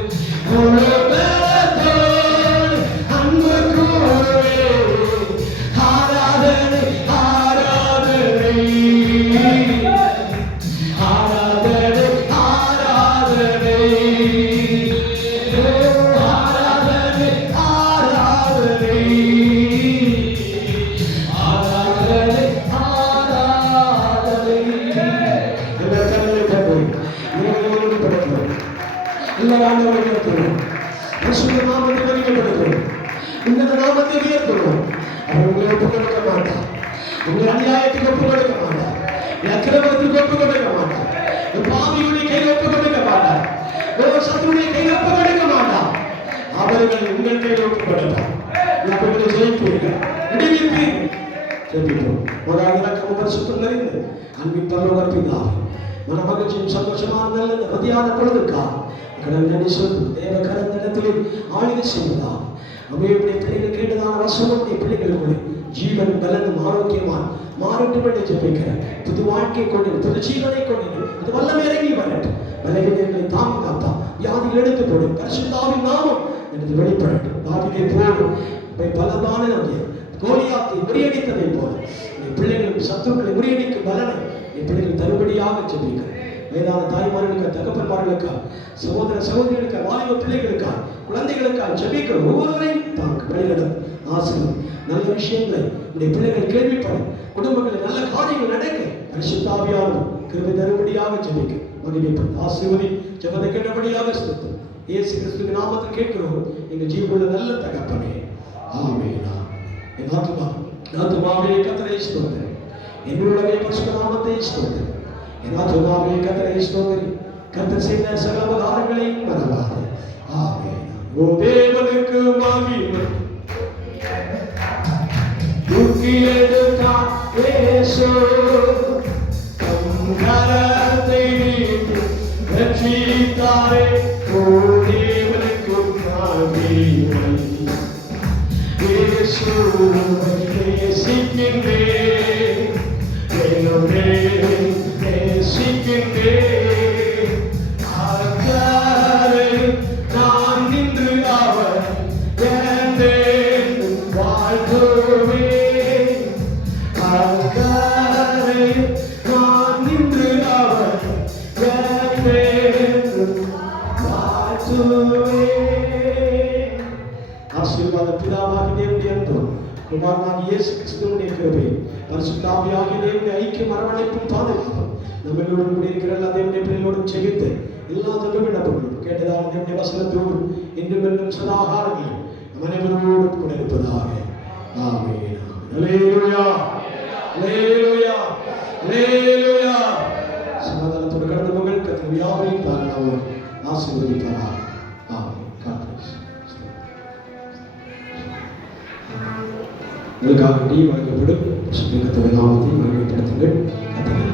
முழு பலத்தோடு அன்பு கூறுவேன் ஆராதனை ஆராதனை ஆராதனை ஆராதனை ஆராதனை ஆராதனை ஆராதனை ஆராதனை எல்லா கண்களை தட்டுவோம் எல்லாரும் படுத்துவோம் எல்லாரும் படுத்துவோம் பரிசுத்த நாமத்தை மகிமைப்படுத்துவோம் இந்த நாமத்தை உயர்த்துவோம் அவர்களை ஒப்புக் கொடுக்க மாட்டார் உங்கள் அநியாயத்துக்கு ஒப்புக் கொடுக்க மாட்டார் அக்கிரமத்துக்கு ஒப்புக் கொடுக்க மாட்டார் பாவியுடைய கையில் ஒப்புக் கொடுக்க மாட்டார் சத்துருடைய கையில் ஒப்புக் கொடுக்க மாட்டார் அவர்கள் உங்கள் கையில் ஒப்புக் கொடுப்பார் அவர்களை ஜெயிப்பீர்கள் விடுவிப்பீர்கள் ஜெபிப்போம் ஒரு இறக்கம் பரிசுத்தம் நிறைந்து அன்பின் பரலோக பிதாவே மன மகிழ்ச்சியும் சந்தோஷமான நல்ல மதியான பொழுதுக்காக கடவுள் நன்றி சொல்லி தேவ கரத்திடத்திலே ஆளுகை செய்வதா நம்முடைய பிள்ளைகள் கேட்டதான வசனத்தை பிள்ளைகளுக்குள்ளே ஜீவன் பலனும் ஆரோக்கியமான் மாறட்டும் என்று ஜெபிக்கிறேன் புது வாழ்க்கை கொண்டு புது ஜீவனை கொண்டு அது வல்லமை இறங்கி வரட்டும் பலவீனங்களை தாங்கி காத்தா வியாதிகள் எடுத்து போடும் பரிசுத்தாவின் நாமம் என்று வெளிப்படட்டும் தாவிதை போடும் பலதான கோலியாத்தை முறியடித்ததை போல என் பிள்ளைகளுக்கு சத்துருக்களை முறியடிக்கும் பலனை என் பிள்ளைகள் தருபடியாக ஜெபிக்கிறேன் வேதான தாய்மார்களுக்கு தகப்பன்மார்களுக்கா சகோதர சகோதரிகளுக்கா வாலிப பிள்ளைகளுக்கா குழந்தைகளுக்கா ஜெபிக்கிற ஒவ்வொருவரையும் தாங்க வழிநடத்தும் ஆசீர்வாதம் நல்ல விஷயங்களை உடைய பிள்ளைகள் கேள்விப்படும் குடும்பங்களில் நல்ல காரியங்கள் நடக்க பரிசுத்த ஆவியானவர் கிருபை தருபடியாக ஜெபிக்க மகிமைப்படும் ஆசீர்வதி ஜெபத்தை கேட்டபடியாக ஸ்தோத்திரம் இயேசு கிறிஸ்துவின் நாமத்தில் கேட்கிறோம் எங்கள் ஜீவனுள்ள நல்ல தகப்பனே ஆமென். என் ஆத்துமாவே கர்த்தரை ஸ்தோத்திரம் என்னுடைய பரிசுத்த நாமத்தை ஸ்தோத்திரம் என் ஆத்துமாவே கர்த்தரை ஸ்தோத்திரம் கர்த்தர் செய்த சகல உபகாரங்களையும் மறவாதே ஆமென். ஓ தேவனுக்கு மகிமை தூக்கி எடுத்தார் இயேசு தம் கரத்தை நீட்டி ரட்சித்தாரே. ஓ தேவனுக்கு மகிமை இயேசுவை நேசிக்கின்றேன் நேசிக்கின்றேன் அக்கறை நான் நின்று அவர் வாழ்த்துவேன் அக்கறை நான் நின்று அவர் வாழ்த்துவேன். ஆசீர்வாத பிதாவாகி தேவனுடைய அன்பும் குமாரனாகிய இயேசு கிறிஸ்துவினுடைய கிருபை பரிசுத்த ஆவியாகிய தேவனுடைய ஐக்கியம் அரவணைப்பும் பாதுகாப்பும் நம்மளோடு கூட இருக்கிற எல்லா தேவனுடைய பிள்ளைகளோடும் செவித்து எல்லா தகவலும் கேட்டதாக தேவனுடைய வசனத்தோடு இன்றும் என்றும் சதாகாரங்களில் நம் அனைவரோடும் கூட இருப்பதாக ஆமென். அல்லேலூயா அல்லேலூயா அல்லேலூயா. சமாதானத்தோடு கடந்த மகள் கர்த்தர் யாவரையும் தாராளமாக ஆசீர்வதிப்பாராக. ஆமென். God bless. உங்களுக்காக வழங்கப்படும் கர்த்தருடைய நாமத்தை மகிமைப்படுத்துங்கள். கர்த்தர்